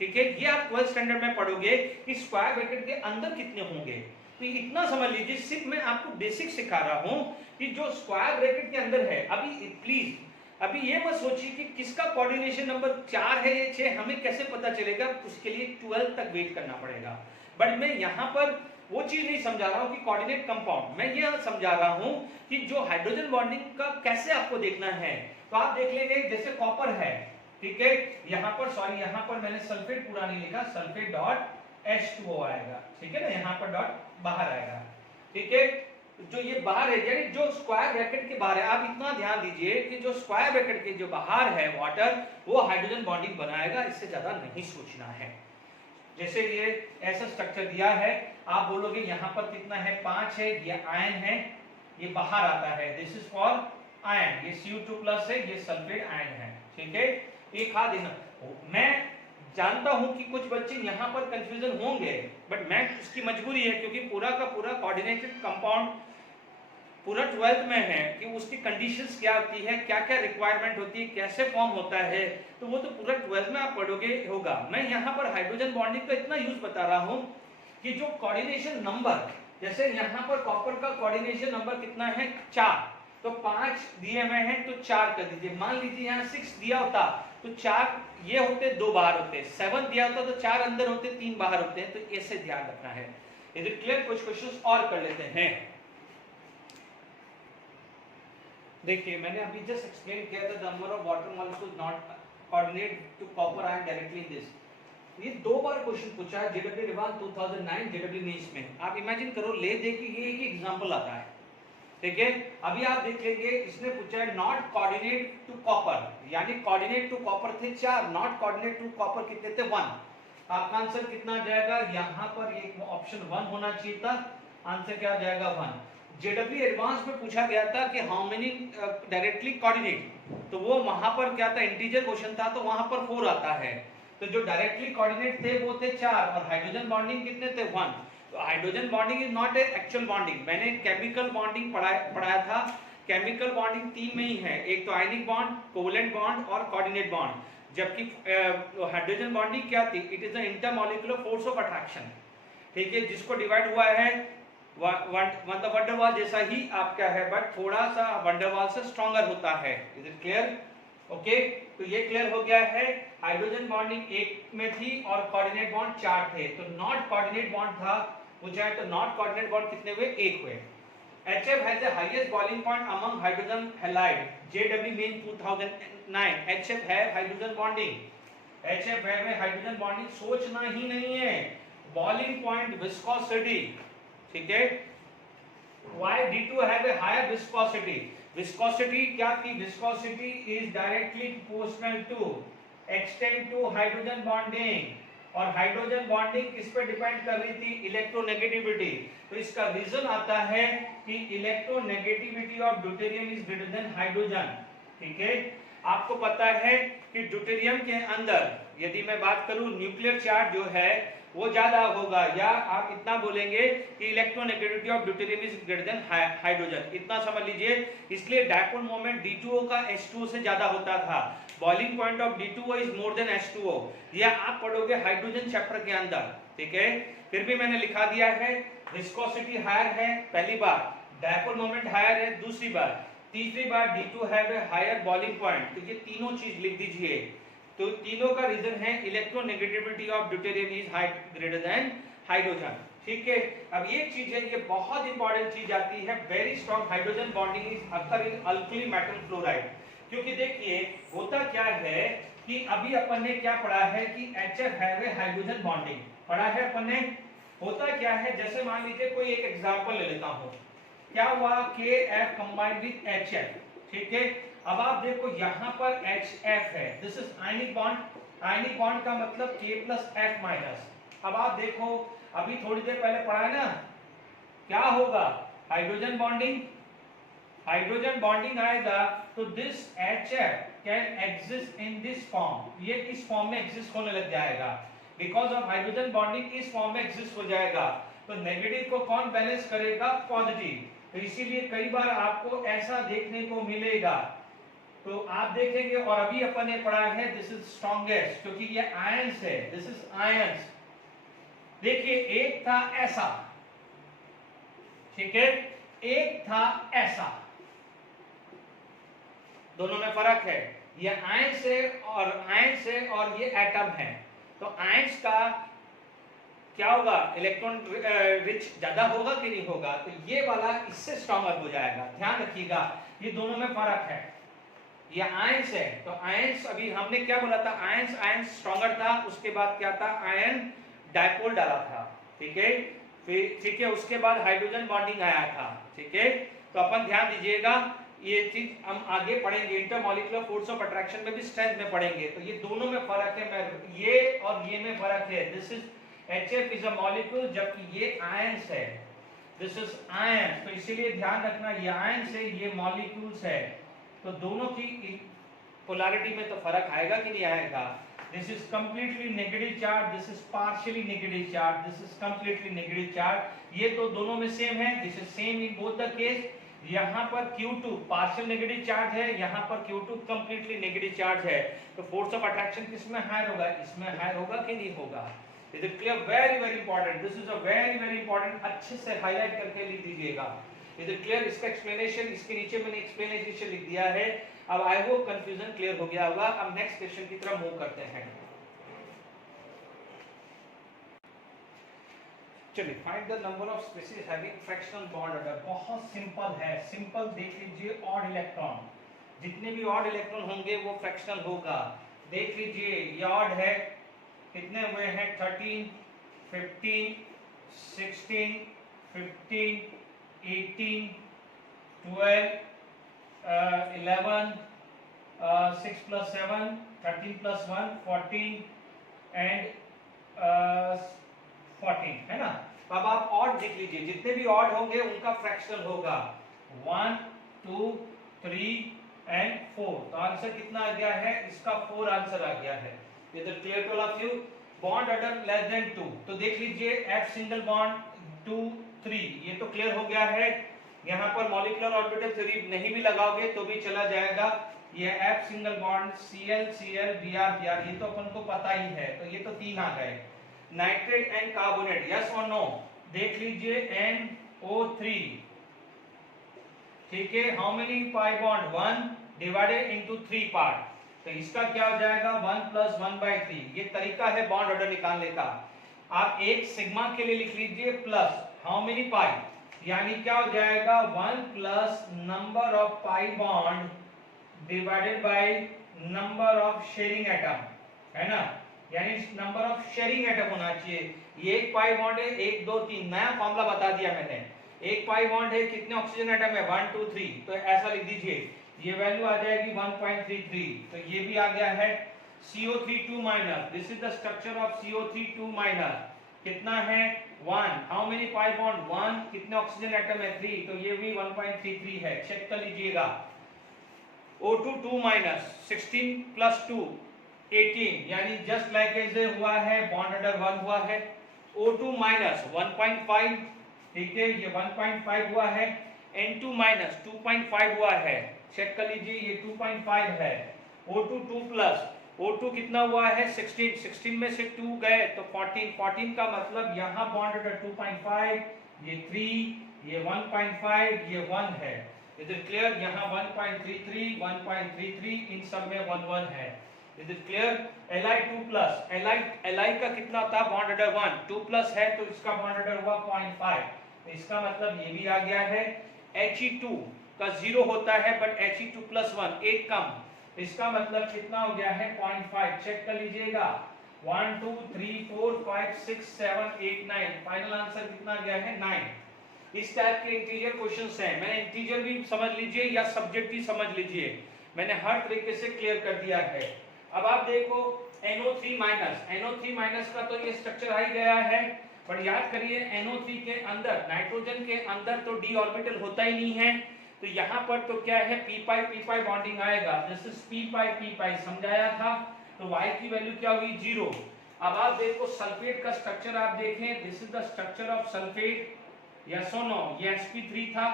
ठीक है। ये आप 12th स्टैंडर्ड में पढ़ोगे कि स्क्वायर ब्रैकेट के अंदर कितने होंगे। तो इतना समझ लीजिए, सिर्फ मैं आपको बेसिक सिखा रहा हूं कि जो स्क्वायर ब्रैकेट के अंदर है। अभी प्लीज अभी ये मत सोचिए कि किसका कोऑर्डिनेशन नंबर 4 है या 6, हमें कैसे पता चलेगा, उसके लिए 12 तक वेट करना पड़ेगा। बट मैं यहाँ पर वो चीज नहीं समझा रहा हूँ कि कोऑर्डिनेट कंपाउंड, मैं ये समझा रहा हूँ कि जो हाइड्रोजन बॉन्डिंग का कैसे आपको देखना है। तो आप देख लेंगे जैसे कॉपर है, ठीक है, यहाँ पर सॉरी यहाँ पर मैंने सल्फेट पूरा नहीं लिखा, सल्फेट डॉट H2O आएगा, ठीक है ना, यहाँ पर डॉट बाहर आएगा, ठीक है। जो ये बाहर है यानी जो स्क्वायर ब्रैकेट के बाहर है, आप इतना ध्यान दीजिए कि जो स्क्वायर ब्रैकेट के जो बाहर है वाटर, वो हाइड्रोजन बॉन्डिंग बनाएगा, इससे ज्यादा नहीं सोचना है। जैसे ये ऐसा स्ट्रक्चर दिया है, आप बोलोगे यहाँ पर कितना है, 5 है, ये आयन है, ये बाहर आता है, दिस इज फॉर आयन, ये Cu2+ है, ये सल्फेट आयन है, ठीक है। एक हाथ देना, मैं जानता हूं कि कुछ बच्चे यहां पर कंफ्यूजन होंगे, बट मैं उसकी मजबूरी है क्योंकि पूरा का पूरा कोऑर्डिनेटेड कंपाउंड पूरा 12th में है कि उसकी कंडीशंस क्या होती है, क्या क्या रिक्वायरमेंट होती है, कैसे फॉर्म होता है, तो वो तो पूरा 12th में आप पढ़ोगे होगा। मैं यहाँ पर हाइड्रोजन बॉन्डिंग का इतना यूज बता रहा हूँ कि जो कोऑर्डिनेशन नंबर, जैसे यहाँ पर कॉपर का कोऑर्डिनेशन नंबर कितना है, 4, तो 5 दिए हुए हैं तो 4 कर दीजिए। मान लीजिए यहाँ 6 दिया होता तो 4 ये होते, 2 बाहर होते, 7 दिया होता तो 4 अंदर होते, 3 बाहर होते हैं। तो ऐसे ध्यान रखना है। Is it clear? कुछ क्वेश्चंस और कर लेते हैं। देखिए मैंने अभी जस्ट एक्सप्लेन किया था, the number of water molecules not coordinate to copper ion directly in this. ये 2 बार क्वेश्चन पूछा है जेडब्ल्यू रिवान 2009 जेडब्ल्यू नीच में। आप इमेजिन करो, ले दे कि ये एक एग्जांपल आता है, ठीक है। अभी आप देख लेंगे, इसने पूछा है नॉट कोऑर्डिनेट टू कॉपर, यानी कोऑर्डिनेट टू कॉपर थे 4, नॉट कोऑर्डिनेट टू कॉपर कितने थे, 1। आपका आंसर कितना जाएगा, यहाँ पर एक ऑप्शन 1 होना चाहिए था, आंसर क्या जाएगा 1। जेडब्ल्यू एडवांस में पूछा गया था कि हाउ मेनी डायरेक्टली कोऑर्डिनेट, तो वो वहां पर क्या था, इंटीजर क्वेश्चन था, तो वहां पर 4 आता है। तो जो डायरेक्टली कोऑर्डिनेट थे वो थे 4 और हाइड्रोजन बॉन्डिंग कितने थे, 1। तो hydrogen bonding is not a actual bonding. मैंने केमिकल बॉन्डिंग पढ़ाया था, केमिकल बॉन्डिंग 3 में ही है, एक तो आयनिक बॉन्ड, कोवलेंट बॉन्ड और कोऑर्डिनेट बॉन्ड। जबकि हाइड्रोजन बॉन्डिंग क्या थी, it is the intermolecular force of attraction, ठीक है, जिसको डिवाइड हुआ है मतलब वंडरवाल जैसा ही आपका है, बट थोड़ा सा वंडरवाल से स्ट्रॉन्गर होता है। Is it clear? ओके, तो ये क्लियर हो गया है। हाइड्रोजन बॉन्डिंग 1 में थी और कोऑर्डिनेट बॉन्ड 4 थे। तो नॉट कोऑर्डिनेट बॉन्ड था पूछा है, तो नॉट कोऑर्डिनेट बॉन्ड कितने हुए, 1 हुए। HF has the highest boiling point among hydrogen halide. JW mean 2009 HF है हाइड्रोजन बॉन्डिंग, HF है हाइड्रोजन बॉन्डिंग, सोचना ही नहीं है। बॉइलिंग पॉइंट विस्कोसिटी, ठीक है, why D2 have a higher viscosity? Viscosity क्या थी, viscosity is directly proportional to extent to hydrogen bonding, और हाइड्रोजन बॉन्डिंग किस पे डिपेंड कर रही थी, इलेक्ट्रोनेगेटिविटी। तो इसका रीजन आता है कि electronegativity of deuterium is greater than hydrogen, ठीक है। आपको पता है कि ड्यूटेरियम के अंदर यदि मैं बात करूं न्यूक्लियर चार्ज जो है वो ज्यादा होगा, या आप इतना बोलेंगे कि electronegativity of deuterium is greater than hydrogen, इतना समझ लीजिए। इसलिए डायपोल मोमेंट D2O का H2O से ज्यादा होता था। Boiling point of D2O is more than H2O, ये आप पढ़ोगे हाइड्रोजन चैप्टर के अंदर, ठीक है। फिर भी मैंने लिखा दिया है, विस्कोसिटी हायर है पहली बार, डायपोल मोमेंट हायर है दूसरी बार, तीसरी बार D2 have a higher boiling point. तो ये तीनों चीज लिख दीजिए। तो तीनों का रीजन है electronegativity of deuterium is greater than hydrogen, ठीक है। अब एक चीज है, ये बहुत इंपॉर्टेंट चीज आती है, very strong hydrogen bonding is occur in alkali metal fluoride. क्योंकि देखिए होता क्या है कि अभी अपन ने क्या पढ़ा है कि HF है हाइड्रोजन बॉन्डिंग पढ़ा है अपन ने। होता क्या है, जैसे मान लीजिए कोई एक एग्जांपल ले लेता हूं, क्या हुआ KF कंबाइंड विद HF, ठीक है। अब आप देखो यहां पर HF है, this is ionic bond. Ionic bond का मतलब K प्लस F माइनस। अब आप देखो अभी थोड़ी देर पहले पढ़ा है ना, क्या होगा, हाइड्रोजन बॉन्डिंग। हाइड्रोजन बॉन्डिंग आएगा तो this HF can exist in this form, ये इस फॉर्म में एग्जिस्ट होने लग जाएगा, बिकॉज ऑफ हाइड्रोजन बॉन्डिंग इस फॉर्म में एग्जिस्ट हो जाएगा। तो नेगेटिव को कौन बैलेंस करेगा, पॉजिटिव। तो इसीलिए कई बार आपको ऐसा देखने को मिलेगा, तो आप देखेंगे। और अभी अपन ने पढ़ा है दिस इज स्ट्रॉन्गेस्ट, क्योंकि ये आयंस है, दिस इज आयंस। देखिए एक था ऐसा, ठीक है, एक था ऐसा, दोनों में फर्क है। ये आयंस है और ये एटम है। तो आयंस का क्या होगा, इलेक्ट्रॉन रिच ज्यादा होगा कि नहीं होगा, तो ये वाला इससे स्ट्रॉन्गर हो जाएगा। ध्यान रखिएगा ये दोनों में फर्क है। ये आयंस है, तो आयंस अभी हमने क्या बोला था, आयंस स्ट्रॉन्गर था, उसके बाद क्या था, आयन डायपोल डाला था, ठीक है। फिर ठीक है, उसके बाद हाइड्रोजन बॉन्डिंग आया था, ठीक है। तो अपन ध्यान दीजिएगा, ये चीज हम आगे पढ़ेंगे, इंटरमॉलिक्यूलर फोर्स ऑफ अट्रैक्शन में भी स्ट्रेंथ में पढ़ेंगे। तो ये दोनों में फर्क है, ये और ये में फर्क है। This is HF is a molecule, जबकि ये आयंस है, दिस इज आयन। तो इसीलिए ध्यान रखना, ये आयंस है, ये मॉलिक्यूल्स है, तो दोनों की पोलैरिटी में तो फर्क आएगा कि नहीं आएगा। This is completely negative charge, this is partially negative charge, this is completely negative charge. ये तो दोनों में सेम है, this is same in both the case. यहाँ पर Q2 पार्शियल नेगेटिव चार्ज है, यहाँ पर Q2 कंप्लीटली नेगेटिव चार्ज है। तो फोर्स ऑफ अट्रैक्शन किसमें हायर होगा, इसमें हायर होगा कि नहीं होगा। Is it clear, very very important, this is a very very important, अच्छे से हाईलाइट करके लिख दीजिएगा। इज इट क्लियर, इसका एक्सप्लेनेशन इसके नीचे मैंने एक्सप्लेनेशन लिख दिया है। अब आई होप कंफ्यूजन क्लियर हो गया होगा। अब नेक्स्ट क्वेश्चन की तरफ मूव करते हैं। चलिए, find the number of species having fractional bond order. बहुत सिंपल है, सिंपल देख लीजिए, ऑड इलेक्ट्रॉन, जितने भी ऑड इलेक्ट्रॉन होंगे वो फ्रैक्शनल होगा। देख लीजिए ये ऑड है, कितने हुए हैं, 13, 15, 16, 15, 18, 12, 11, 6 plus 7, 13 plus 1, 14 एंड 14, है ना। अब आप ऑड देख लीजिए, जितने भी ऑड होंगे उनका फ्रैक्शनल होगा 1, 2, 3 एंड 4। तो आंसर कितना आ गया है, इसका 4 आंसर आ गया है। इधर clear to all you. Bond order less than 2, तो देख लीजिए F सिंगल बॉन्ड 2, 3, ये तो क्लियर हो गया है। यहाँ पर मॉलिक्यूलर ऑर्बिटल थ्योरी नहीं भी लगाओगे तो भी चला जाएगा। ये F single bond Cl, Cl, Br, Br, ये तो अपन को पता ही है, तो ये तो 3 आ गए। नाइट्रेट एंड कार्बोनेट, यस और नो, देख लीजिए NO3, ठीक है। How many pi bond, 1 divided into 3 part, तो इसका क्या हो जाएगा 1 + 1/3। ये तरीका है बॉन्ड ऑर्डर निकालने का। आप एक सिग्मा के लिए लिख लीजिए प्लस हाउ मेनी पाई, यानी क्या हो जाएगा 1 plus number of pi bond divided by number of sharing atom, है ना, यानी नंबर ऑफ शेयरिंग एटम होना चाहिए। ये एक पाई बॉन्ड है, 1 2 3, नया फॉर्मूला बता दिया मैंने। एक पाई बॉन्ड है, कितने ऑक्सीजन एटम है 1 2 3, तो ऐसा लिख दीजिए, ये वैल्यू आ जाएगी 1.33। तो ये भी आ गया है CO3 minus, this is the structure of CO3 minus, कितना है 1, हाउ मेनी पाई बॉन्ड 1, कितने ऑक्सीजन एटम है 3, तो ये भी 1.33 है, चेक कर लीजिएगा। O2 2 माइनस 16 + 2 18, यानी जस्ट लाइक ऐसे हुआ है, बॉन्ड ऑर्डर 1 हुआ है। O2 माइनस 1.5, ठीक है, ये 1.5 हुआ है। N2 माइनस 2.5 हुआ है, चेक कर लीजिए, ये 2.5 है। O2 2 प्लस, O2 कितना हुआ है 16, 16 में से 2 गए तो 14, 14 का मतलब यहाँ बॉन्ड ऑर्डर 2.5, ये 3, ये 1.5, ये 1 है। इधर क्लियर, यहाँ 1.33, 1.33, इन सब में 1 1 है। This is clear. Li2+, Li का कितना था, बॉन्ड ऑर्डर 1, 2+ है तो इसका बॉन्ड ऑर्डर हुआ 0.5, तो इसका मतलब ये भी आ गया है। He2 का 0 होता है बट He2+1 एक कम, इसका मतलब कितना हो गया है 0.5, चेक कर लीजिएगा। 1 2 3 4 5 6 7 8 9, फाइनल आंसर कितना गया है 9। इस टाइप के इंटीजर क्वेश्चंस हैं, मैंने इंटीजर भी समझ लीजिए या सब्जेक्ट भी समझ लीजिए, मैंने हर तरीके से क्लियर कर दिया है। अब आप देखो NO3 का तो ये स्ट्रक्चर आ ही गया है, पर याद करिए NO3 के अंदर, नाइट्रोजन के अंदर तो d ऑर्बिटल होता ही नहीं है, तो यहाँ पर तो क्या है p बॉन्डिंग आएगा, दिस इज p समझाया था, तो y की वैल्यू क्या हुई 0। अब आप देखो सल्फेट का स्ट्रक्चर आप देखें, this is the structure of sulphate, yes और नो, ये sp3 था।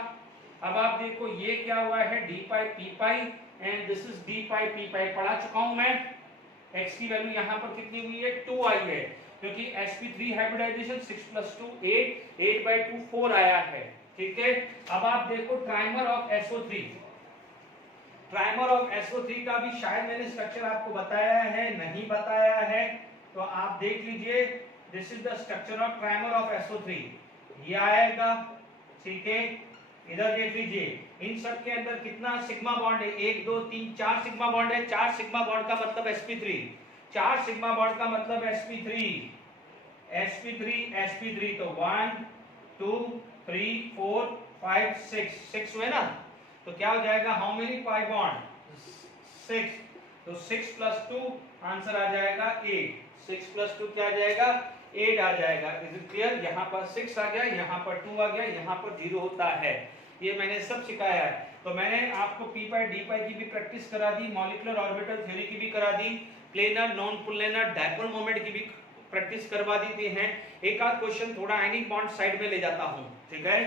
अब आप देखो ये क्या हुआ है d and this is d पढ़ा चुका हूं मैं। x की वैल्यू यहाँ पर कितनी हुई है 2 आई है, क्योंकि sp3 हाइब्रिडाइजेशन 6 + 2 8/2 4 आया है, ठीक है। अब आप देखो trimer of SO3, trimer of SO3 का भी शायद मैंने स्ट्रक्चर आपको बताया है, नहीं बताया है तो आप देख लीजिए। This is the structure of trimer of SO3, ये आएगा, ठीक है। इधर देख लीजिए, इन सब के अंदर कितना सिग्मा बॉन्ड है, 1 2 3 4 सिग्मा बॉन्ड है। 4 सिग्मा बॉन्ड का मतलब sp3, 4 सिग्मा बॉन्ड का मतलब sp3 तो 1 2 3 4 5 6 हुए ना, तो क्या हो जाएगा, हाउ मेनी पाई बॉन्ड 6, तो 6 + 2 आंसर आ जाएगा 8, 6 + 2 क्या आ जाएगा 8 आ जाएगा। इज इट क्लियर, यहाँ पर 6 आ गया, यहाँ पर 2 आ गया, यहाँ पर 0 होता है, ये मैंने सब सिखाया है। तो मैंने आपको p d की भी प्रैक्टिस करा दी, मॉलिक्यूलर ऑर्बिटल थ्योरी की भी करा दी, planar non planar dipole moment की भी प्रैक्टिस करवा दी थी हैं। एक आध क्वेश्चन थोड़ा आयनिक बॉन्ड साइड में ले जाता हूं, ठीक है।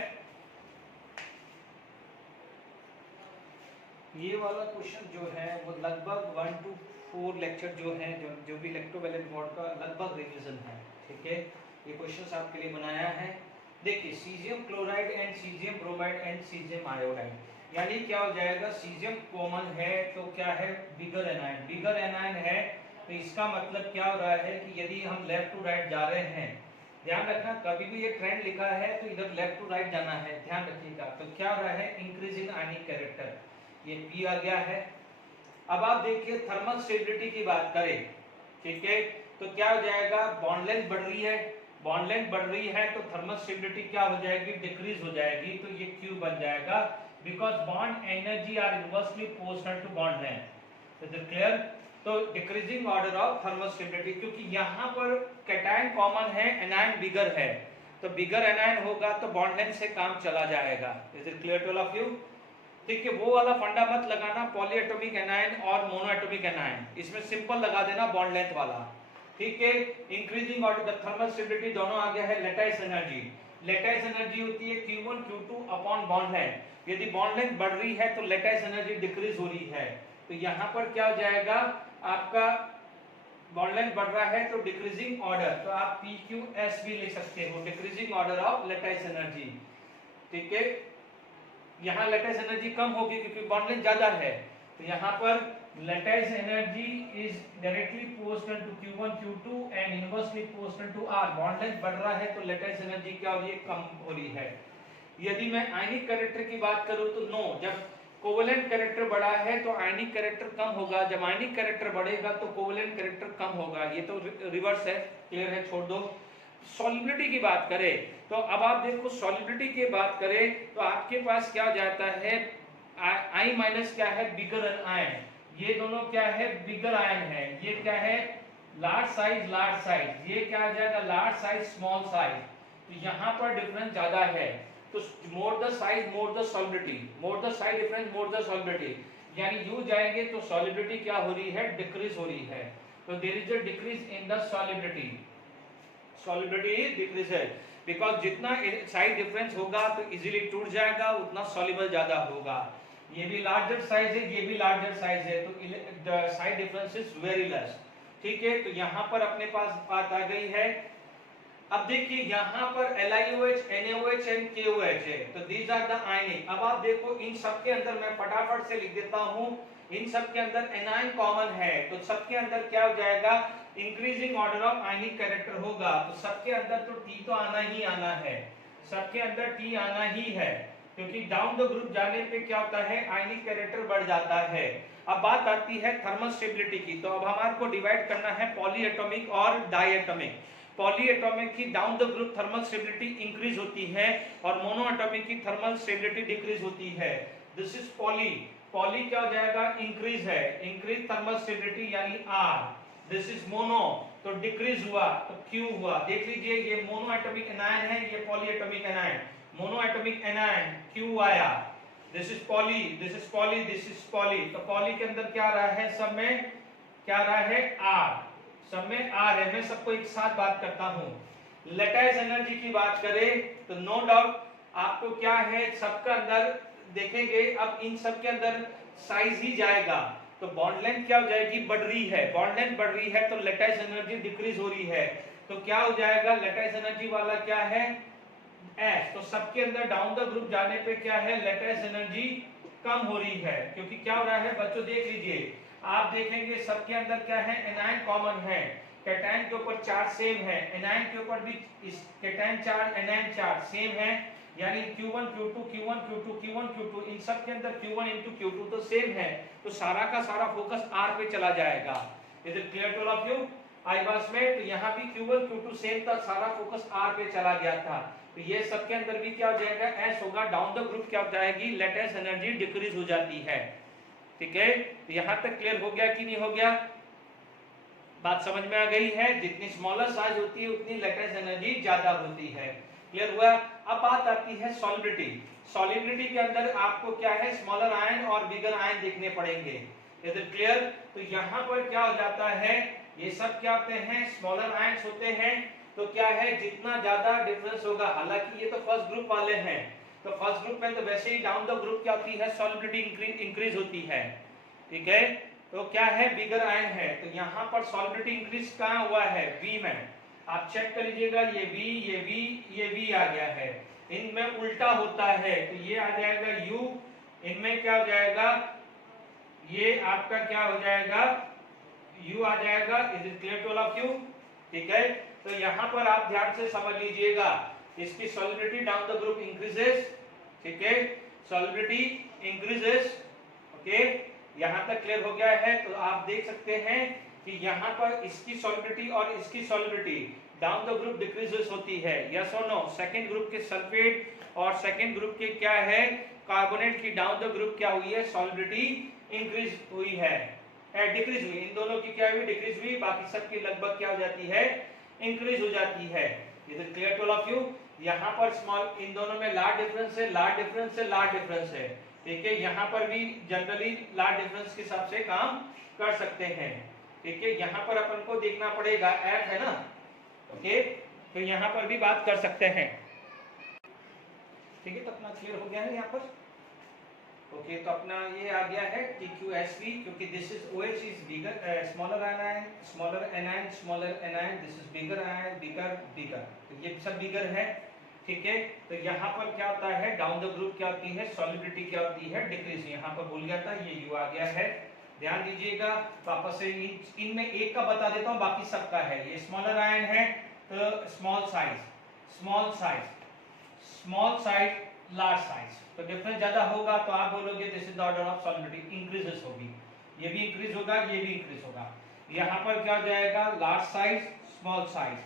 ये वाला क्वेश्चन जो है वो लगभग 1 to 4 लेक्चर जो है, जो भी इलेक्ट्रोवैलेंट बॉन्ड का लगभग रिवीजन है, ठीक है। ये क्वेश्चंस आपके लिए बनाया है। देखिए caesium chloride and caesium bromide and caesium iodide, यानी क्या हो जाएगा, सीजियम कॉमन है तो क्या है बिगर एनायन है, तो इसका मतलब क्या हो रहा है कि यदि हम लेफ्ट टू राइट जा रहे हैं, ध्यान रखना कभी भी ये ट्रेंड लिखा है तो इधर लेफ्ट टू राइट जाना है, ध्यान रखिएगा। तो क्या हो रहा है, इंक्रीजिंग आयनिक कैरेक्टर, ये P आ गया है। अब आप देखिए थर्मल स्टेबिलिटी की बात करें, ठीक है, तो क्या हो जाएगा, बॉन्ड लेंथ बढ़ रही है, बॉन्ड लेंथ बढ़ रही है तो थर्मल स्टेबिलिटी क्या हो जाएगी, डिक्रीज हो जाएगी, तो ये Q बन जाएगा, because bond energy are inversely proportional to bond length. Is it clear, तो decreasing order of thermal stability, क्योंकि यहाँ पर कैटायन कॉमन है, एनायन बिगर है, तो बिगर एनायन होगा तो बॉन्ड लेंथ से काम चला जाएगा। Is it clear to all of you, ठीक है। वो वाला फंडा मत लगाना पॉलीएटॉमिक एनायन और मोनोएटॉमिक एनायन, इसमें सिंपल लगा देना बॉन्ड लेंथ वाला, ठीक है। Increasing order the thermal stability दोनों आ गया है। लेटाइस एनर्जी होती है Q1 Q2 upon bond length, यदि बॉन्ड लेंथ बढ़ रही है तो लेटाइस एनर्जी डिक्रीज हो रही है, तो यहाँ पर क्या हो जाएगा, आपका बॉन्ड लेंथ बढ़ रहा है तो डिक्रीजिंग ऑर्डर, तो आप PQS भी ले सकते हो, decreasing order of lattice energy, ठीक है। यहाँ लेटाइस एनर्जी कम होगी क्योंकि बॉन्ड लेंथ ज्यादा है, तो यहाँ पर lattice energy is directly proportional to Q1 Q2 and inversely proportional to R। Bond length बढ़ रहा है तो लेटाइस एनर्जी क्या हो रही है, कम हो रही है। यदि मैं आयनिक कैरेक्टर की बात करूं तो नो, जब कोवेलेंट कैरेक्टर बढ़ा है तो आयनिक कैरेक्टर कम होगा, जब आयनिक कैरेक्टर बढ़ेगा तो कोवेलेंट कैरेक्टर कम होगा, ये तो रिवर्स है, क्लियर है, छोड़ दो। सॉल्युबिलिटी की बात करें तो अब आप देखो सॉल्युबिलिटी की बात करें तो आपके पास क्या हो जाता है, I- क्या है, बिगर आयन, ये दोनों क्या है, बिगर आयन है, ये क्या है, लार्ज साइज, ये क्या आ जाएगा, लार्ज साइज स्मॉल साइज, तो यहाँ पर डिफरेंस ज्यादा है, तो more the size more the solubility, more the size difference more the solubility, यानी यू जाएंगे तो सॉल्युबिलिटी क्या हो रही है, डिक्रीज हो रही है, तो there is a decrease in the solubility decrease है, बिकॉज जितना साइज डिफरेंस होगा तो इजीली टूट जाएगा, उतना सॉल्युबल ज्यादा होगा। ये भी लार्जर साइज है, ये भी लार्जर साइज है, तो the size difference is very less, ठीक है। तो यहाँ पर अपने पास बात आ गई है। अब देखिए यहाँ पर LiOH, NaOH एंड KOH है, तो दीज आर द आयनिक। अब आप देखो इन सब के अंदर मैं फटाफट से लिख देता हूँ इन सब के अंदर एनायन कॉमन है, तो सबके अंदर क्या हो जाएगा, increasing order of ionic character होगा। तो सबके अंदर तो टी तो आना ही आना है, सबके अंदर टी आना ही है, क्योंकि डाउन द ग्रुप जाने पे क्या होता है, आयनिक कैरेक्टर बढ़ जाता है। अब बात आती है थर्मल स्टेबिलिटी की, तो अब हमारे को डिवाइड करना है पॉली एटॉमिक और डाई एटॉमिक। पॉली एटॉमिक की down the group thermal stability increase होती है और मोनो एटॉमिक की थर्मल स्टेबिलिटी डिक्रीज होती है। दिस इज पॉली, पॉली क्या हो जाएगा, इंक्रीज है, इंक्रीज थर्मल स्टेबिलिटी यानी आर। दिस इज मोनो, तो डिक्रीज हुआ तो क्यू हुआ। देख लीजिए ये मोनो एटॉमिक एनायन है, ये poly atomic anion, mono atomic anion Q आया, this is poly, this is poly, this is poly. तो पॉली के अंदर क्या आ रहा है, सब में क्या आ रहा है, आर, सब में आर है। मैं सबको एक साथ बात करता हूं। लैटिस एनर्जी की बात करें तो नो डाउट आपको क्या है, सबका अंदर देखेंगे, अब इन सब के अंदर साइज ही जाएगा, तो बॉन्ड लेंथ क्या हो जाएगी, बढ़ रही है, बॉन्ड लेंथ बढ़ रही है तो लैटिस एनर्जी डिक्रीज हो रही है, तो क्या हो जाएगा, लैटिस एनर्जी वाला क्या है, एस। तो सबके अंदर डाउन द ग्रुप जाने पे क्या है, लैटिस एनर्जी कम हो रही है, क्योंकि क्या हो रहा है बच्चों, देख लीजिए, आप देखेंगे सबके अंदर क्या है, एनायन कॉमन है, कैटायन के ऊपर चार्ज सेम है, एनायन के ऊपर भी इस cation charge anion charge same है, यानी Q1 Q2 Q1 Q2 Q1 Q2 इन सब के अंदर Q1 into Q2 तो सेम है, तो सारा का सारा फोकस R पे चला जाएगा। Is it clear to all of you? आई बस में तो यहाँ भी Q1 Q2 सेम था, सारा फोकस R पे चला गया था, तो ये सब के अंदर भी क्या हो जाएगा, S होगा, डाउन द ग्रुप क्या हो जाएगी, लैटिस एनर्जी डिक्रीज हो जाती है। ठीक है, तो यहाँ तक क्लियर हो गया कि नहीं हो गया, बात समझ में आ गई है? जितनी स्मॉलर साइज होती है उतनी लैटिस एनर्जी ज्यादा होती है। क्लियर हुआ? अब बात आती है सॉलिबिलिटी। सॉलिबिलिटी के अंदर आपको क्या है, स्मॉलर आयन और बिगर आयन देखने पड़ेंगे। Is it clear? तो यहाँ पर क्या हो जाता है, ये सब क्या होते हैं, स्मॉलर आयंस होते हैं, तो क्या है, जितना ज्यादा डिफरेंस होगा, हालांकि ये तो फर्स्ट ग्रुप वाले हैं, तो फर्स्ट ग्रुप में तो वैसे ही डाउन द ग्रुप क्या होती है, सॉलिबिलिटी इंक्रीज होती है। ठीक है, तो क्या है, बिगर आयन है, तो यहाँ पर सॉलिबिलिटी इंक्रीज कहाँ हुआ है, बी में। आप चेक कर लीजिएगा, ये बी, ये बी, ये बी आ गया है, इनमें उल्टा होता है, तो ये आ जाएगा यू, इनमें क्या हो जाएगा, ये आपका क्या हो जाएगा, यू आ जाएगा। Is it clear to all of you? ठीक है, तो यहाँ पर आप ध्यान से समझ लीजिएगा, इसकी solubility down the group increases. ठीक है, सॉलिबिलिटी इंक्रीजेस। ओके, यहाँ तक क्लियर हो गया है? तो आप देख सकते हैं कि यहाँ पर इसकी सॉलिबिलिटी और इसकी solubility down the group decreases होती है, यस और नो? सेकेंड ग्रुप के सल्फेट और सेकेंड ग्रुप के क्या है, कार्बोनेट की डाउन द ग्रुप क्या हुई है, सॉलिबिलिटी इंक्रीज हुई है, डिक्रीज हुई, इन दोनों की क्या हुई, डिक्रीज हुई, बाकी सबकी लगभग क्या हो जाती है, इंक्रीज हो जाती है। Is it clear to all of you? यहाँ पर स्मॉल, इन दोनों में लार्ज डिफरेंस है, लार्ज डिफरेंस है, लार्ज डिफरेंस है। ठीक है, यहाँ पर भी जनरली लार्ज डिफरेंस के हिसाब से काम कर सकते हैं। ठीक है, यहाँ पर अपन को देखना पड़ेगा, एफ है ना, ओके, तो यहाँ पर भी बात कर सकते हैं। ठीक है, तो अपना क्लियर हो गया है यहाँ पर? ओके, तो अपना ये आ गया है TQSV, क्योंकि this is OH is bigger, smaller ion, smaller anion, smaller anion, this is bigger ion, bigger bigger, तो ये सब बिगर है। ठीक है, तो यहाँ पर क्या होता है, डाउन द ग्रुप क्या होती है, सॉलिबिलिटी क्या होती है, डिक्रीज। यहाँ पर भूल गया था, ये यू आ गया है, ध्यान दीजिएगा। वापस से इनमें एक का बता देता हूँ, बाकी सबका है। ये स्मॉलर आयन है तो small size, small size, small size, large size, तो डिफरेंस ज्यादा होगा तो आप बोलोगे this is the order of solubility, increases होगी, ये भी इंक्रीज होगा, ये भी इंक्रीज होगा। यहाँ पर क्या हो जाएगा, लार्ज साइज, स्मॉल साइज,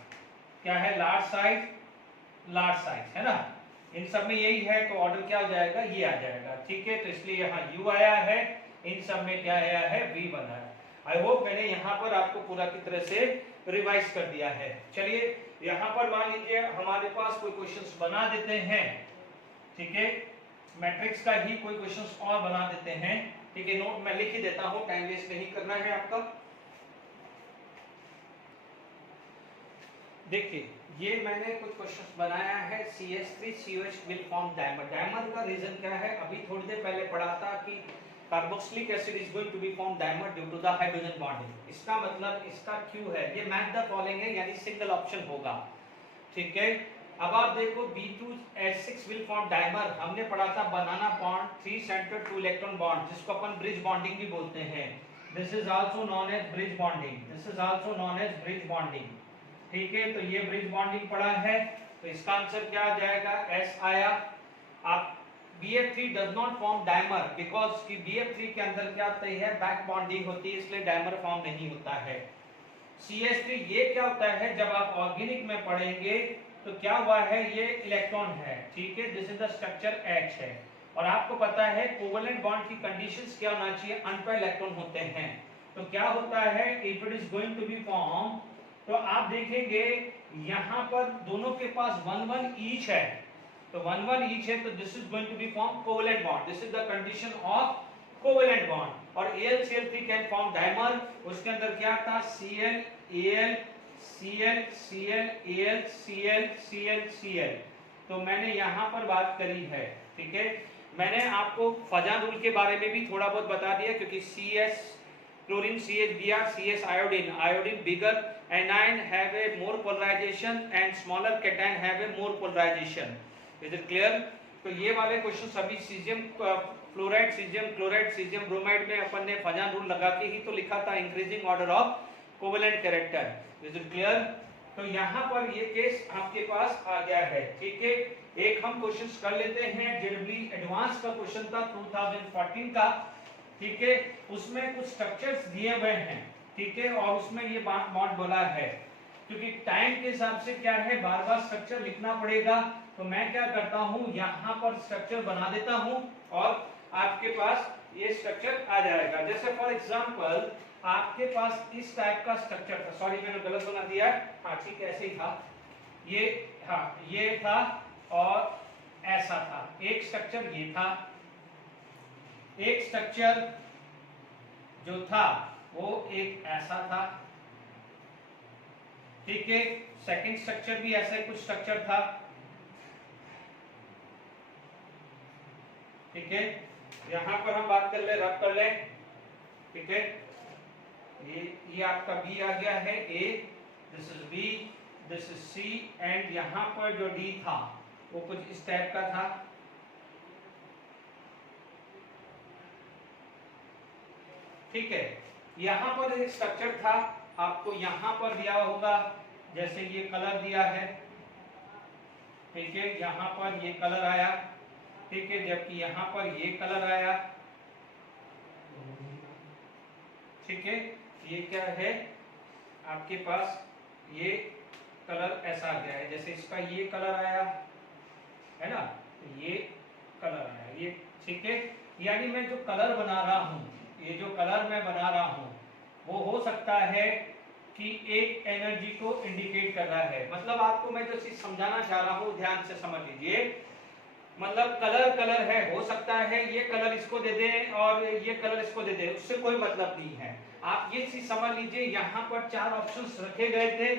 क्या है, लार्ज साइज, लार्ज साइज, है ना, इन सब में यही है, तो ऑर्डर क्या हो जाएगा, ये आ जाएगा। ठीक है, तो इसलिए यहाँ U आया है, इन सब में क्या आया है, V बना है। आई होप मैंने यहाँ पर आपको पूरा की तरह से रिवाइज कर दिया है। चलिए यहाँ पर मान लीजिए हमारे पास कोई क्वेश्चंस बना देते हैं। ठीक है, मैट्रिक्स का ही कोई क्वेश्चंस और बना देते हैं। ठीक है, नोट मैं लिख ही देता हूँ, टाइम वेस्ट नहीं करना है आपका। देखिए, ये मैंने कुछ क्वेश्चंस बनाया है, CH3COH will form dimer. Dimer का रीजन क्या है, अभी थोड़ी देर पहले पढ़ा था कि carboxylic acid is going to be form dimer due to the hydrogen bonding. इसका मतलब इसका क्यू है, ये मैच द फॉलोइंग है, यानी सिंगल ऑप्शन होगा। ठीक है, अब आप देखो B2H6 विल फॉर्म डाइमर, हमने पढ़ा था बनाना बॉन्ड 3 सेंटर 2 इलेक्ट्रॉन बॉन्ड, जिसको अपन ब्रिज बॉन्डिंग भी बोलते हैं। This is also known as bridge bonding, this is also known as bridge bonding. ठीक है, तो ये ब्रिज बॉन्डिंग पढ़ा है, तो इसका आंसर क्या आ जाएगा, एस आया। आप BF3 does not form dimer because कि BF3 के अंदर क्या होता है, बैक बॉन्डिंग होती है, इसलिए डाइमर फॉर्म नहीं होता है। CH3 ये क्या होता है, जब आप ऑर्गेनिक में पढ़ेंगे तो क्या हुआ है, ये इलेक्ट्रॉन है, ठीक है, this is the structure H है। और आपको पता है कोवेलेंट बॉन्ड की कंडीशंस क्या होना चाहिए, अनपेयर्ड इलेक्ट्रॉन होते हैं। तो क्या होता है, if it is going to be form, तो आप देखेंगे यहां पर दोनों के पास 1 1 ईच है, तो 1 1 ईच है, तो this is going to be form covalent bond, this is the condition of covalent bond. और AlCl3 कैन फॉर्म डाइमर, उसके अंदर क्या था, Cl Al Cl Cl Al Cl Cl Cl। तो मैंने यहां पर बात करी है, ठीक है। मैंने आपको फजान रूल के बारे में भी थोड़ा बहुत बता दिया, क्योंकि CS chlorine CH Br CS iodine bigger anion have a more polarization and smaller cation have a more polarization, is it clear? तो ये वाले क्वेश्चन सभी caesium fluoride caesium chloride caesium bromide में अपन ने फजान रूल लगा के ही तो लिखा था, increasing order of covalent character, is it clear? तो यहाँ पर ये केस आपके पास आ गया है, ठीक है। एक हम क्वेश्चन कर लेते हैं, जेडब्ल्यू एडवांस का क्वेश्चन था 2014 का, ठीक है, उसमें कुछ स्ट्रक्चर्स दिए हुए हैं, ठीक है, और उसमें ये बॉन्ड बोला है, क्योंकि टाइम के हिसाब से क्या है, बार बार स्ट्रक्चर लिखना पड़ेगा, तो मैं क्या करता हूं, यहाँ पर स्ट्रक्चर बना देता हूं और आपके पास ये स्ट्रक्चर आ जाएगा। जैसे फॉर एग्जांपल आपके पास इस टाइप का स्ट्रक्चर था, सॉरी मैंने गलत बना दिया, हाँ ठीक है ऐसे ही था, ये हाँ ये था और ऐसा था, एक स्ट्रक्चर ये था, एक स्ट्रक्चर जो था वो एक ऐसा था, ठीक है, सेकंड स्ट्रक्चर भी ऐसा ही कुछ स्ट्रक्चर था, ठीक है। यहां पर हम बात कर ले, रब कर ले, ठीक है, ये आपका B आ गया है A, this is B, this is C, and यहां पर जो D था वो कुछ इस टाइप का था, ठीक है। यहां पर एक स्ट्रक्चर था, आपको यहां पर दिया होगा, जैसे ये कलर दिया है, ठीक है, यहां पर ये कलर आया, ठीक है, जबकि यहां पर ये कलर आया, ठीक है, ये क्या है आपके पास, ये कलर ऐसा आ गया है, जैसे इसका ये कलर आया है ना, ये कलर आया, ये ठीक है। यानी मैं जो कलर बना रहा हूं, ये जो कलर मैं बना रहा हूं वो हो सकता है कि एक एनर्जी को इंडिकेट कर रहा है। मतलब आपको मैं जो चीज समझाना चाह रहा हूं ध्यान से समझ लीजिए, मतलब कलर है, हो सकता है ये कलर इसको दे दे और ये कलर इसको दे दे, उससे कोई मतलब नहीं है। आप ये चीज समझ लीजिए, यहाँ पर 4 ऑप्शंस रखे गए थे,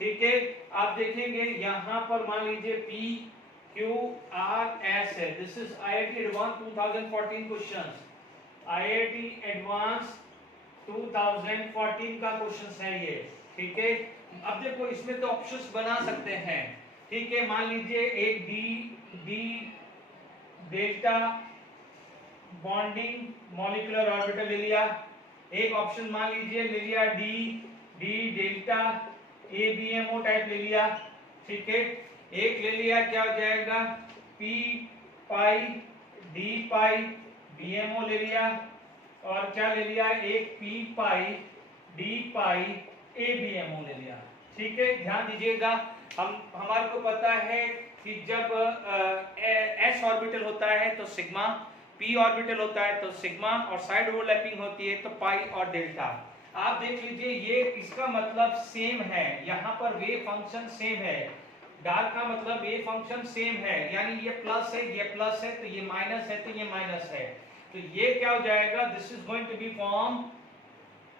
ठीक है, आप देखेंगे यहाँ पर मान लीजिए P Q R S है, this is IIT advance 2014 questions, IIT advance 2014 का क्वेश्चन है ये, ठीक है। अब देखो इसमें तो ऑप्शंस बना सकते हैं, ठीक है, मान लीजिए एक D delta bonding molecular orbital ले लिया, एक ऑप्शन मान लीजिए ले लिया डी डेल्टा ABMO टाइप ले लिया, ठीक है, एक ले लिया क्या हो जाएगा P पाई D पाई BMO ले लिया, और क्या ले लिया, एक P पाई D पाई ABMO ले लिया, ठीक है। ध्यान दीजिएगा, हमारे को पता है कि जब S ऑर्बिटल होता है तो सिग्मा, P ऑर्बिटल होता है तो सिग्मा, और साइड ओवरलैपिंग होती है तो पाई और डेल्टा। आप देख लीजिए ये इसका मतलब सेम है, यहाँ पर वेव फंक्शन सेम है, डार्क का मतलब वेव फंक्शन सेम है, यानी ये प्लस है ये प्लस है, तो ये माइनस है तो ये माइनस है, तो ये क्या हो जाएगा, this is going to be form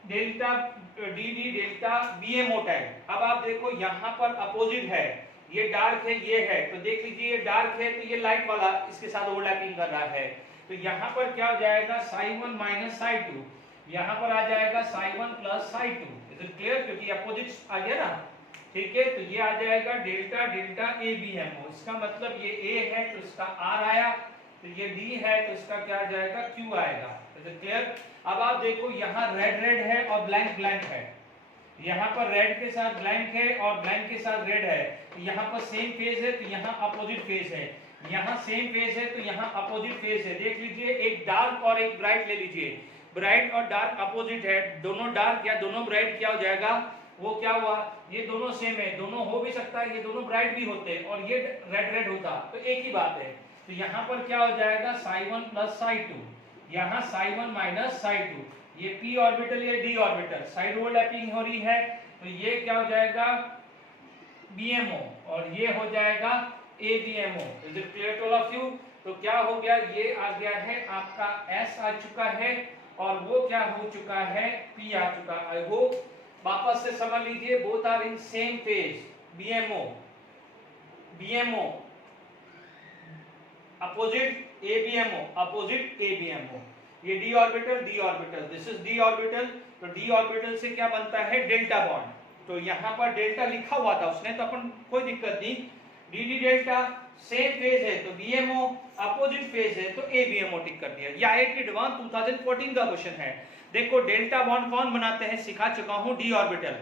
delta D delta BMO type. अब आप देखो यहाँ पर अपोजिट है, ये डार्क है ये है, तो देख लीजिए ये डार्क है तो ये लाइट वाला इसके साथ ओवरलैपिंग कर रहा है, तो यहाँ पर क्या हो जाएगा psi1 माइनस psi2, यहाँ पर आ जाएगा psi1 plus psi2, is it clear, क्योंकि अपोजिट आ गया ना, ठीक है, तो ये आ जाएगा डेल्टा डेल्टा ABMO। इसका मतलब ये A है तो इसका R आया, तो ये D है तो इसका क्या आ जाएगा, Q आएगा। तो क्लियर। अब आप देखो यहाँ रेड रेड है और ब्लैंक ब्लैंक है, यहाँ पर रेड के साथ ब्लैंक है और ब्लैंक के साथ रेड है, तो यहाँ पर सेम फेज है तो यहाँ अपोजिट फेज है, यहाँ सेम फेज है तो यहाँ अपोजिट फेज है। देख लीजिए, एक डार्क और एक ब्राइट ले लीजिए, ब्राइट और डार्क अपोजिट है, दोनों डार्क या दोनों ब्राइट क्या हो जाएगा, वो क्या हुआ, ये दोनों सेम है, दोनों हो भी सकता है, ये दोनों ब्राइट भी होते हैं और ये रेड रेड होता, तो एक ही बात है। तो यहाँ पर क्या हो जाएगा, psi1 प्लस psi2, यहाँ psi1 माइनस psi2, ये p ऑर्बिटल ये d ऑर्बिटल साइड ओवरलैपिंग हो रही है, तो ये क्या हो जाएगा BMO और ये हो जाएगा ABMO। Is it clear to all of you? तो क्या हो गया, ये आ गया है आपका S आ चुका है और वो क्या हो चुका है, P आ चुका। आई होप वापस से समझ लीजिए, both are in same phase, BMO opposite ABMO, ये d orbital, this is d orbital, तो d ऑर्बिटल से क्या बनता है, डेल्टा बॉन्ड। तो यहाँ पर डेल्टा लिखा हुआ था उसने, तो अपन कोई दिक्कत नहीं, dd डेल्टा सेम फेज है तो BMO, अपोजिट फेज है तो ABMO टिक कर दिया। या IIT एडवांस 2014 का क्वेश्चन है। देखो डेल्टा बॉन्ड कौन बनाते हैं, सिखा चुका हूं, d orbital,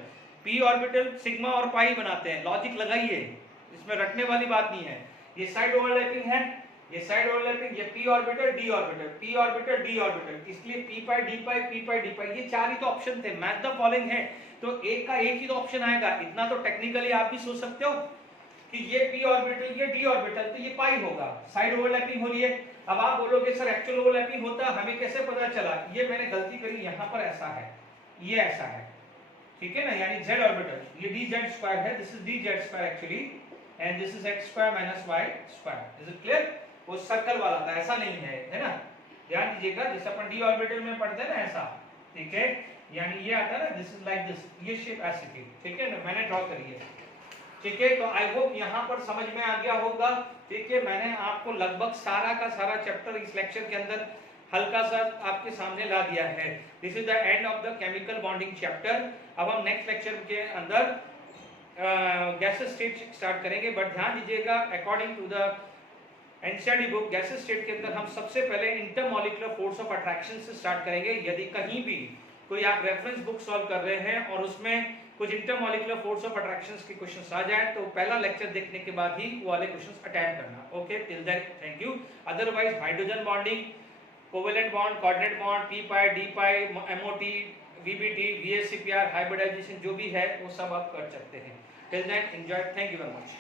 p orbital sigma और पाई बनाते हैं, लॉजिक लगाइए, इसमें रटने वाली बात नहीं है। ये साइड ओवरलैपिंग है, ये साइड ओवरलैपिंग, ये p orbital d orbital, p orbital d orbital, इसलिए p पाई d पाई p पाई d पाई, ये चार ही तो ऑप्शन थे, मैच द फॉलोइंग है, तो एक का एक ही तो ऑप्शन आएगा। इतना तो टेक्निकली आप भी सोच सकते हो कि ये p ऑर्बिटल ये d ऑर्बिटल, तो ये पाई होगा, साइड ओवरलैपिंग हो रही है। अब आप बोलोगे सर एक्चुअल ओवरलैपिंग होता, हमें कैसे पता चला, ये मैंने गलती करी, यहाँ पर ऐसा है, ये ऐसा है, ठीक है ना, यानी z ऑर्बिटल, ये dz स्क्वायर है, this is dz square actually, and this is x square minus y square. Is it clear? वो सर्कल वाला था, ऐसा नहीं है ना, ध्यान दीजिएगा, जैसे अपन d ऑर्बिटल में पढ़ते हैं ना ऐसा, ठीक है, यानी ये आता है ना, दिस इज लाइक दिस, ये शेप ऐसी थी, ठीक है ना, मैंने ड्रॉ करी है, ठीक है। तो आई होप यहाँ पर समझ में आ गया होगा, ठीक है। मैंने आपको लगभग सारा का सारा चैप्टर इस लेक्चर के अंदर हल्का सा आपके सामने ला दिया है। This is the end of the chemical bonding chapter. अब हम नेक्स्ट लेक्चर के अंदर गैसेस स्टेट स्टार्ट करेंगे, बट ध्यान दीजिएगा according to the NCERT book gases state के अंदर हम सबसे पहले इंटरमॉलिक्यूलर फोर्स ऑफ अट्रैक्शन से स्टार्ट करेंगे। यदि कहीं भी कोई आप रेफरेंस बुक सॉल्व कर रहे हैं और उसमें कुछ इंटरमॉलिक्यूलर फोर्स ऑफ अट्रैक्शंस के क्वेश्चंस आ जाए, तो पहला लेक्चर देखने के बाद ही वो वाले क्वेश्चंस अटेम्प्ट करना। Okay, till then thank you. Otherwise hydrogen bonding, covalent bond, coordinate bond, p pi d pi, MOT, VBT, VSCPR, hybridization जो भी है वो सब आप कर सकते हैं। Till then enjoy, thank you very much.